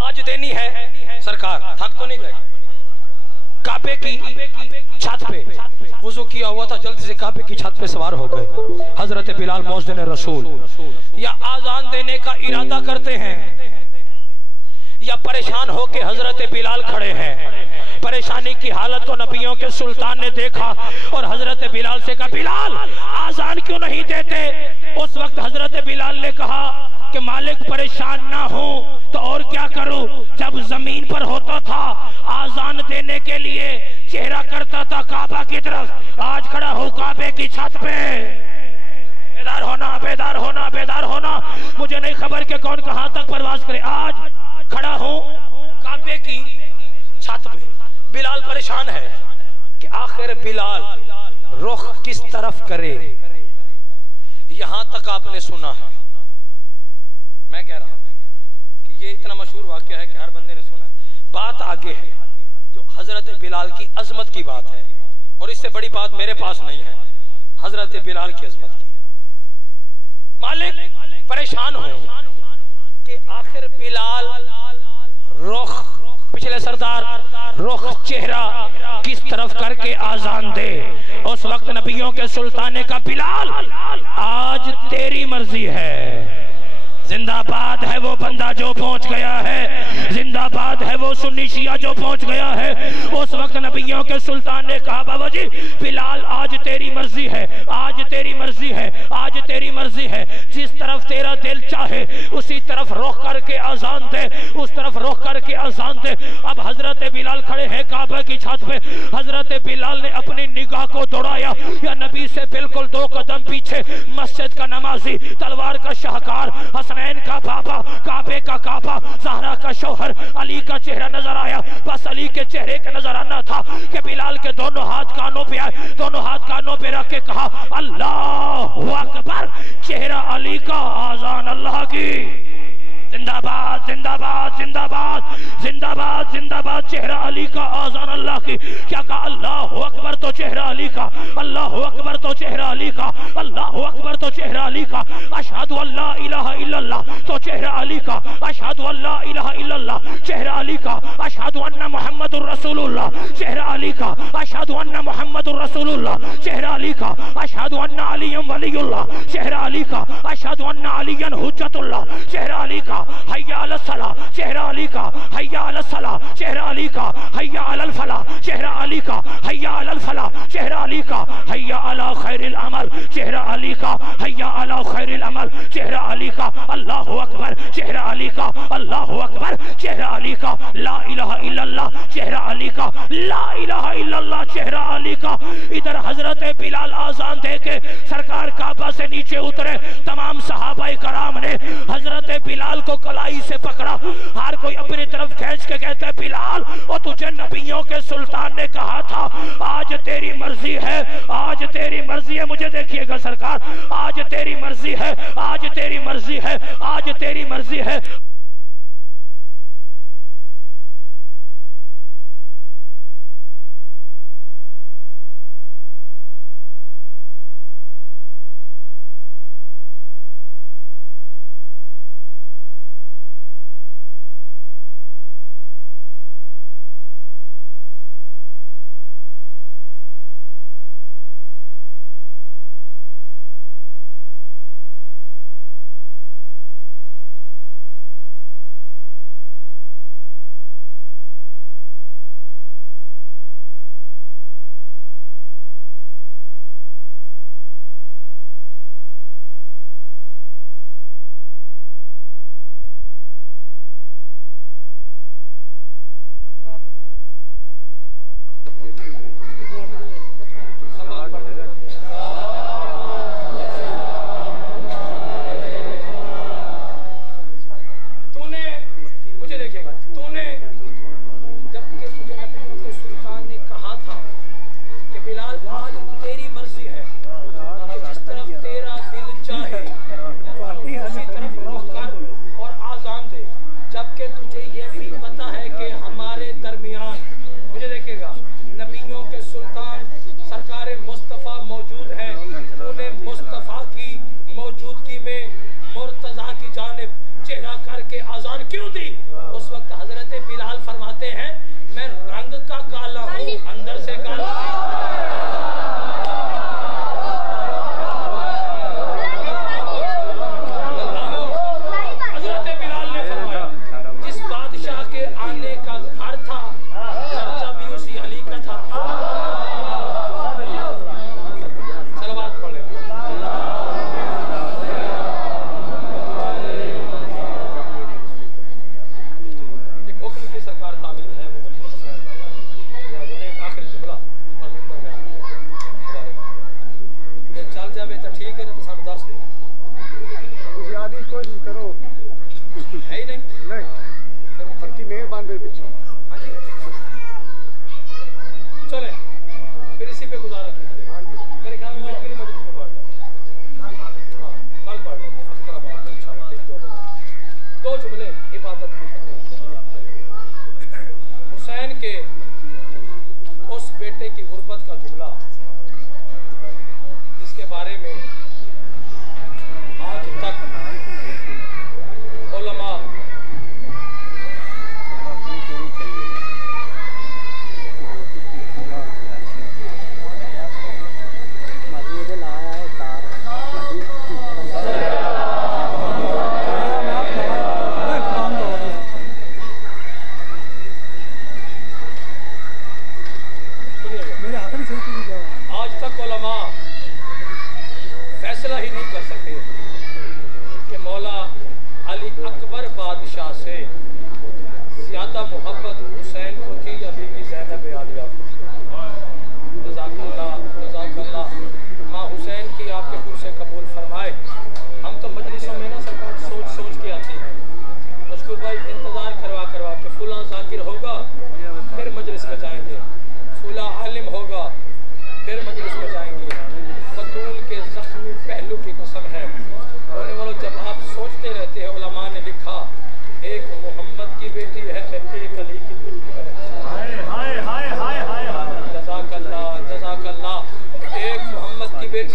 आज देनी है सरकार, थक तो नहीं गए? काबे की छत पे वुजू किया हुआ था, जल्दी से काबे की छत पे सवार हो गए। हजरत बिलाल मौजूद रसूल या आजान देने का इरादा करते हैं, या परेशान होके हजरत बिलाल खड़े हैं। परेशानी की हालत को नबियों के सुल्तान ने देखा और हजरत बिलाल से कहा बिलाल आजान क्यों नहीं देते? उस वक्त हजरत बिलाल ने कहा कि मालिक परेशान ना हो तो और क्या करूं? जब जमीन पर होता था आजान देने के लिए चेहरा करता था काबा की तरफ, आज खड़ा हो काबे की छत पे। बेदार होना, बेदार होना, बेदार होना। मुझे नहीं खबर कि कौन कहां तक परवाज करे। आज खड़ा हूं काबे की छत पे। बिलाल परेशान है कि आखिर बिलाल रुख किस तरफ करे। यहां तक आपने सुना है, मैं कह रहा हूं कि ये इतना मशहूर वाकया है कि हर बंदे ने सुना है। बात आगे है जो हजरत बिलाल की अजमत की बात है, और इससे बड़ी बात मेरे पास नहीं है। हजरत बिलाल की अजमत की। मालिक परेशान हो कि आखिर बिलाल रुख, पिछले सरदार रुख चेहरा किस तरफ करके आजान दे। उस वक्त नबियों के सुल्तान ने कहा बिलाल आज तेरी मर्जी है, जिंदाबाद है वो बंदा जो पहुंच गया है, जिंदाबाद है वो सुन्नी शिया जो पहुंच गया है। उस वक्त नबियों के सुल्तान ने कहा बाबा जी बिलाल आज तेरी मर्जी है, आज तेरी मर्जी है, आज तेरी मर्जी है, जिस तरफ तेरा दिल चाहे उसी तरफ रुख करके अजान दे, उस तरफ रुख करके अजान दे। अब हजरत बिलाल खड़े हैं काबा की छत पे। हजरत बिलाल ने अपनी निगाह को दौड़ाया, या नबी से बिल्कुल 2 कदम पीछे मस्जिद का नमाजी, तलवार का शाहकार, हसनैन का बाबा, काबे का काबा, ज़हरा का शौहर, अली का चेहरा नजर आया। बस अली के चेहरे का नजर आना था कि बिलाल के दोनों हाथ कानों पे आए, दोनों हाथ कानों पे रख के कहा अल्लाहु अकबर। चेहरा अली का, आजान अल्लाह की। जिंदाबाद जिंदाबाद जिंदाबाद जिंदाबाद जिंदाबाद। चेहरा अली का, आजान अल्लाह की। क्या कहा? अल्लाहु अकबर तो चेहरा अली का, अल्लाहु अकबर तो चेहरा अली का, अल्लाहु अकबर तो चेहरा अली का। अशहदु अल्ला इलाहा इल्लल्लाह तो चेहरा अली का, अशहदु अल्ला इलाहा इल्लल्लाह चेहरा अली का। अशहदु अन्ना मुहम्मदुर रसूलुल्लाह चेहरा अली का, अशहदु अन्ना मुहम्मदुर रसूलुल्लाह चेहरा अली का। अशहदु अन्ना अलिय्यम वलियुल्लाह चेहरा अली का, अशहदु अन्ना अलियन हुज्जतुल्लाह चेहरा अली का। हय्या अलल सलाह चेहरा अली का, हय्या अलल सलाह चेहरा अली का, हय्या अलल फलाह चेहरा अली का, हय्या अलल फलाह चेहरा अली का, हय्या अला खैरिल अमल चेहरा अली का, हय्या अला खैरिल अमल चेहरा अली का। अल्लाहु अकबर चेहरा अली का, अल्लाहु अकबर चेहरा अली का। ला इलाहा इल्लल्लाह चेहरा अली का, ला इलाहा इल्लल्लाह चेहरा अली का। इधर हजरत बिलाल आजान दे के सरकार काबा से नीचे उतरे। तमाम सहाबाए कराम ने हजरत बिलाल को कलाई से पकड़ा, हर कोई अपनी तरफ खींच के कहते हैं बिलाल और तुझे नबियों के सुल्तान ने कहा था आज तेरी मर्जी है, आज तेरी मर्जी है। मुझे देखिएगा सरकार, आज तेरी मर्जी है, आज तेरी मर्जी है, आज तेरी मर्जी है।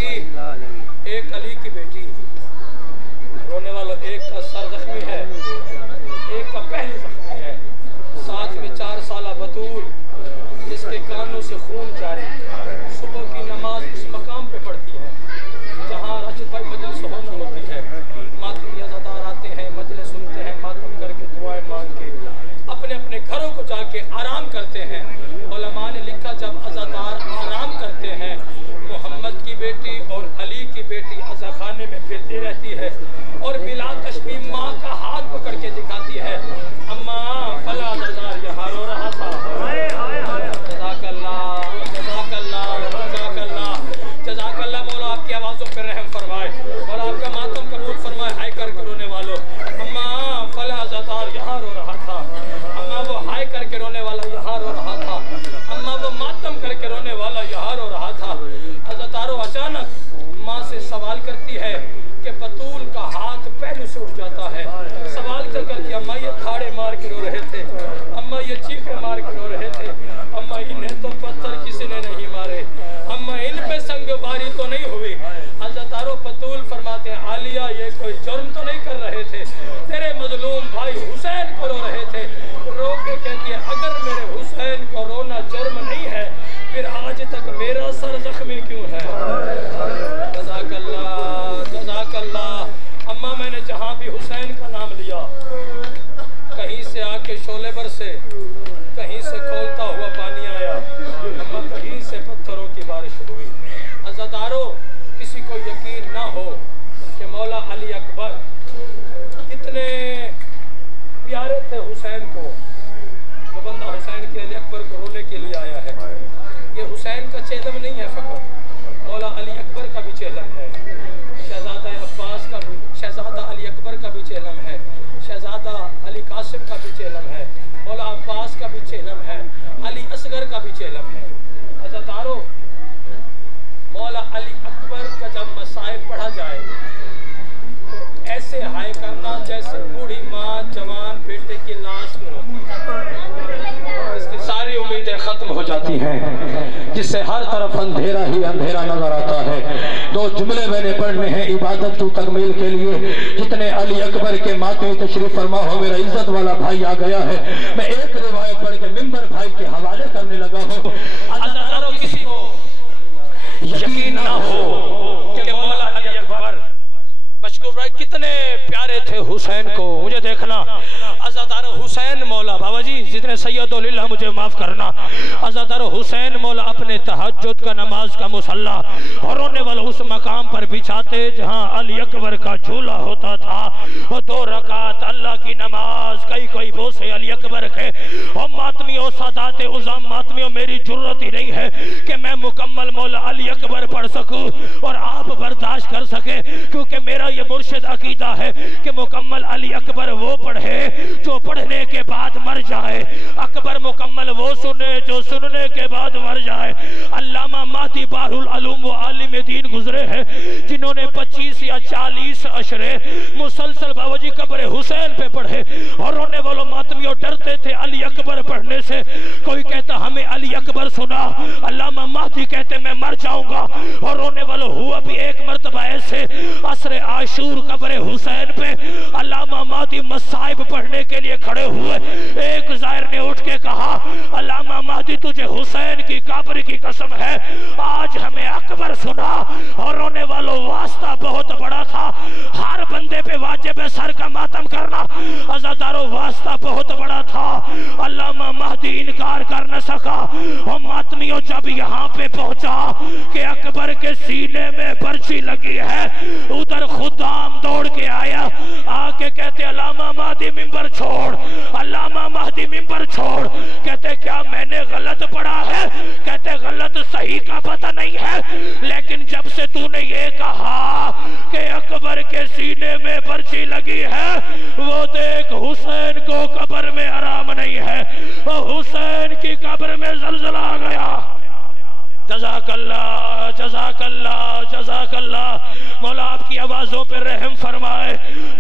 जी, एक अली की बेटी, रोने वालों, एक का सर जख्मी है, एक का पहलू जख्मी है, साथ में 4 साल बतूल जिसके कानों से खून जारी, सुबह की नमाज उस मकाम पे पढ़ती है जहाँ राशिद भाई मजलिस होती है। मातमी अज़ादार आते हैं, मजलिस सुनते हैं, मातम करके दुआएं मांग के अपने अपने घरों को जाके आराम करते हैं। उलमा ने लिखा जब अज़ादार आराम करते हैं, मोहम्मद की बेटी और अली की बेटी अज़ा खाने में फिरती रहती है और बिला तशबीह माँ का हाथ पकड़ के दिखाती है, अम्मा फला अज़ादार यहाँ रो रहा था। जज़ाकल्लाह जज़ाकल्लाह जज़ाकल्लाह जज़ाकल्लाह। मौला आपकी आवाज़ों पर रहम फरमाए और आपका मातम कबूल फरमाए। हाय करके रोने वालों, अम्मा फला अज़ादार यहाँ रो रहा था, अम्मा वो हाय करके रोने वाला यहाँ रो रहा था, अम्मा वो मातम करके रोने वाला यहाँ रो रहा था। अज़ादारों अचानक माँ से सवाल करती है कि बतूल का हाथ पहलू से उठ जाता है। सवाल करके अम्मा ये थाड़े मार के रो रहे थे, अम्मा ये चीखे मार के रो रहे थे, अम्मा इन्हें तो पत्थर किसी ने नहीं मारे, अम्मा इन पे संगबारी तो नहीं हुई। अज़ादारों बतूल फरमाते हैं आलिया ये कोई जुर्म तो नहीं कर रहे थे, तेरे मजलूम भाई हुसैन को रो रहे थे। रो के कहती है अगर मेरे हुसैन को रोना जुर्म नहीं है फिर आज तक मेरा सर जख्मी क्यों है। जज़ाकल्लाह जज़ाकल्लाह। अम्मा मैंने जहाँ भी हुसैन का नाम लिया कहीं से आके शोले बरसे, कहीं से खोलता हुआ पानी आया, अम्मा कहीं से पत्थरों की बारिश हुई। अज़ादारों किसी को यकीन ना हो कि मौला अली अकबर कितने प्यारे थे हुसैन को। जो बंदा हुसैन के अली अकबर को रोने के लिए आया है, ये हुसैन का चेहलम नहीं है, फ़कत मौला अली अकबर का भी चेहलम है, शहजादा अब्बास का भी, शहजादा अली अकबर का भी चेहलम है, शहजादा अली कासिम का भी चेहलम है, मौला अब्बास का भी चेहलम है, अली असगर का भी चेहलम है। अज़ादारों मौला अली अकबर का जब मसाइब पढ़ा जाए तो ऐसे हाय करना जैसे बूढ़ी माँ जवान बेटे की लाश में रोती है, इसकी सारी उम्मीदें खत्म हो जाती हैं, जिससे हर तरफ अंधेरा ही अंधेरा नजर आता है। 2 जुमले मैंने पढ़ने हैं इबादत की तकमील के लिए। जितने अली अकबर के माथे तशरीफ फरमा हो, मेरा इज्जत वाला भाई आ गया है, मैं एक रिवायत पढ़ के मिंबर भाई के हवाले करने लगा हूँ। अज़ादारों किसी को यकीन ना हो कि मौला अली अकबर मशकूर भाई कितने प्यारे थे हुसैन को। मुझे देखना अज़ादारों हुसैन मौला बाबा जी जितने सैयदुल्लाह मुझे माफ करना, अज़ादारों हुसैन मौला अपने तहज्जुद का नमाज का मुसल्ला और रोने वाला उस मकाम पर बिछाते जहां अली अकबर का झूला होता था। और 2 रकात अल्लाह की नमाज, कई बोसे अली अकबर के। और मातमियों सादाते उज़ाम मातमियों, मेरी जुर्रत ही नहीं है कि मैं मुकम्मल मौला अली अकबर पढ़ सकूं और आप बर्दाश्त कर सके, क्योंकि मेरा ये मुर्शिद अकीदा है कि मुकम्मल अली अकबर वो पढ़े जो पढ़ने के बाद मर जाए, अकबर मुकम्मल वो सुने जो सुनने के बाद मर जाए। अल्लामा माती बारुल अलूम व आलिम दीन गुजरे हैं जिन्होंने 25 या 40 अशरे मुसलसल बाबाजी कब्र हुसैन पे पढ़े और रोने वालों मातमियों डरते थे अली अकबर पढ़ने से। कोई कहता हमें अली अकबर सुना, अल्लामा माती कहते मैं मर जाऊंगा। और रोने वालों हुआ भी एक मरतबा ऐसे असरे आशूर कब्र हुसैन पे अल्लामा माती मसाइब पढ़ने के लिए खड़े हुए। एक ज़ाहिर ने उठ के कहा अल्लामा माती तुझे हुसैन की कब्र की कसम है आज हमें अकबर सुना। और रोने वालों वास्ता बहुत बड़ा था, हर बंदे पे वाजिब है सर का मातम करना। अज़ादारों वास्ता बहुत बड़ा था, अल्लामा महदी इनकार कर न सका। और मातमियों जब यहाँ पे पहुंचा कि अकबर के सीने में पर्ची लगी है, उधर खुदाम दौड़ के आया, आके कहते अल्लामा महदी मिंबर छोड़, अल्लामा महदी मिंबर छोड़। कहते क्या मैंने गलत पढ़ा है? कहते गलत सही का पता नहीं है, लेकिन जब से तूने ये कहा कि अकबर के सीने में पर्ची लगी है, वो देख हुसैन को कब्र में आराम नहीं है, हुसैन की कब्र में ज़लज़ला आ गया। जज़ाकल्लाह जज़ाकल्लाह जज़ाकल्लाह। मौला आपकी आवाज़ों पर रहम फरमाए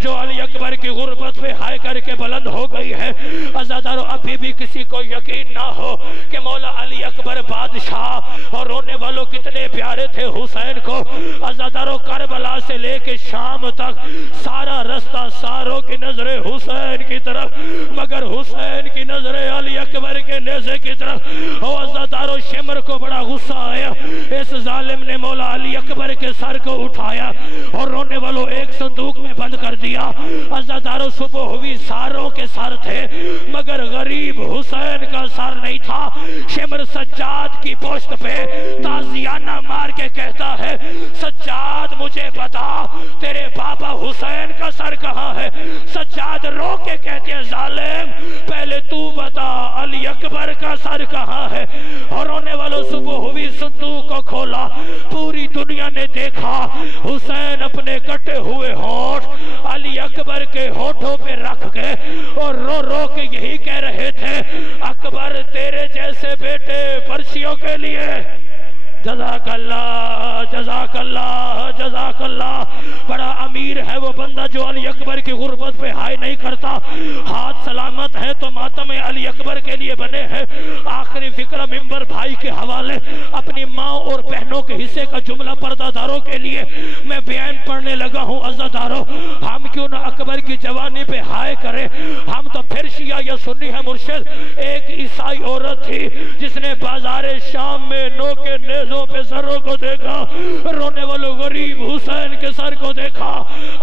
जो अली अकबर की गुर्बत पे हाय करके बुलंद हो गई है। अज़ादारों अभी भी किसी को यकीन ना हो कि मौला अली अकबर बादशाह और रोने वालों कितने प्यारे थे हुसैन को। लेके शाम तक सारा रास्ता सारों की नजरें हुसैन की तरफ, मगर हुसैन की नजरें अली अकबर के नेज़े की तरफ। और अज़ादारो शिमर को बड़ा गुस्सा आया, इस जालिम ने मौला अली अकबर के सर को उठाया और रोने वालों एक संदूक में बंद कर दिया। अज़ादारो सुबह हुई सारों के सर थे, मगर गरीब हुसैन का सर नहीं था। शिमर सज्जाद की पोस्ट पे ताजियाना मार के कहता है, सज्जाद मुझे बता तेरे बाबा हुसैन का सर कहाँ है। सज्जाद रो के कहते हैं, जालिम पहले तू बता अली अकबर का सर कहाँ है। और रोने वालों सुबह हुई संदूक को खोला, पूरी दुनिया ने देखा हुसैन अपने कटे हुए होठ अली अकबर के होठों पे रख के और रो रो के यही कह रहे थे, अकबर तेरे जैसे बेटे परसियों के लिए जज़ाकल्लाह जज़ाकल्लाह जज़ाकल्लाह। बड़ा अमीर है वो बंदा जो अली अकबर की गुर्बत पे हाय नहीं करता। हाथ सलामत है तो मातम अली अकबर के लिए बने हैं। आखिरी फिक्र मिंबर भाई के हवाले अपनी माँ और बहनों के हिस्से का जुमला पर्दादारों के लिए मैं बयान पढ़ने लगा हूँ। अज़ादारों, हम क्यों ना अकबर की जवानी पे हाय करें। हम तो फिर शिया या सुन्नी है मुर्शिद। एक ईसाई औरत थी जिसने बाजारे शाम में नो के नेज़ों पे सरों को देखा, रोने वालों गरीब हुसैन के सर को देखा,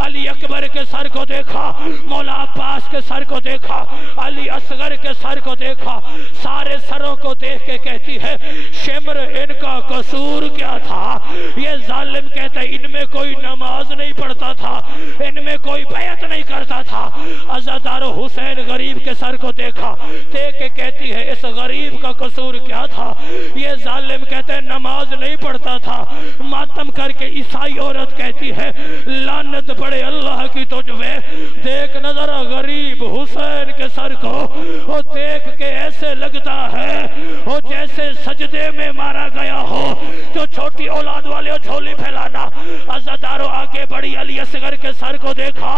अली अकबर के सर को देखा, मौला अब्बास के सर को देखा, अली असगर के सर को देखा। सारे सरों को देख के कहती है, शिमर इनका कसूर क्या था। ये जालिम कहता है, इनमें कोई नमाज नहीं पढ़ता था, इनमें कोई बैत नहीं करता था। अज़ादारो हुसैन गरीब के सर को देखा, देख के कहती है, इस गरीब का कसूर क्या था। ये जालिम कहते हैं नमाज नहीं पढ़ता था। मातम करके ईसाई औरत कहती है, लानत पड़े अल्लाह की तुझे। देख नजर गरीब हुसैन के सर को, और देख के ऐसे लगता है वो जैसे सजदे में मारा गया हो। जो छोटी औलाद वाले झोली फैलाना। अज़ादारो आगे बढ़ी, अली असगर के सर को देखा,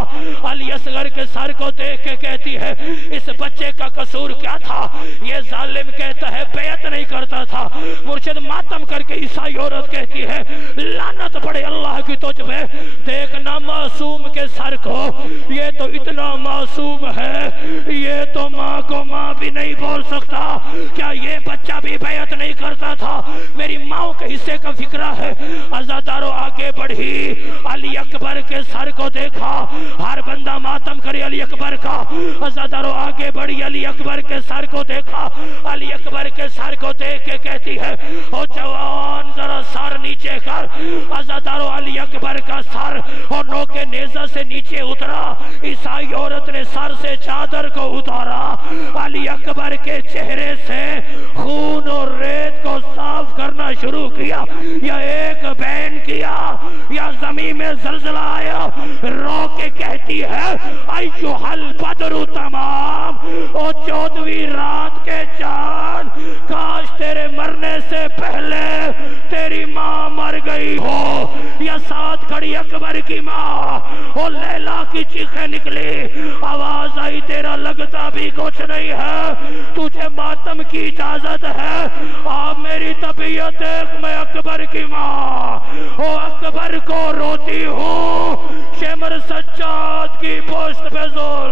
अली असगर के सर को देख के कहती है, इस बच्चे का कसूर क्या था। ये जालिम कहता है बैत नहीं करता था। मुर्शिद मातम करके ईसाई औरत कहती है, लानत पड़े अल्लाह की तुझ पे। देखना मासूम के सर को, ये तो इतना मासूम है, ये तो माँ को माँ भी नहीं बोल सकता। क्या ये बच्चा भी बैत नहीं करता था। मेरी माँ के हिस्से का फिक्रा है। अज़ादारो आगे बढ़ी, अली अकबर के सर को देखा। हर बंदा मातम करे अली अकबर का। अज़ादारो आगे बढ़ी, अली अकबर के सर को देखा। अली अकबर के सर को देख के कहती है, ओ जवान जरा सर नीचे कर। अज़ादारो अली अकबर का सर और नो के नेज़ा से नीचे उतरा। ईसाई औरत ने सर से चादर को उतारा। अली अकबर के चेहरे से खून और रेत को साफ करना शुरू किया। या एक बैन किया या जमीन में जलजला आया। रो के कहती है, अय्युहल बदरु तमाम, ओ 14वीं रात के चांद, काश तेरे मरने से पहले तेरी माँ मर गई हो। या साथ खड़ी अकबर की माँ और लैला की चीखें निकली। आवाज आई, तेरा लगता भी कुछ नहीं है, तुझे मातम की इजाजत है। आप मेरी तबीयत देख, मैं अकबर की माँ ओ अकबर को रोती हूँ। शिमर सज्जाद की पोस्ट पे जोर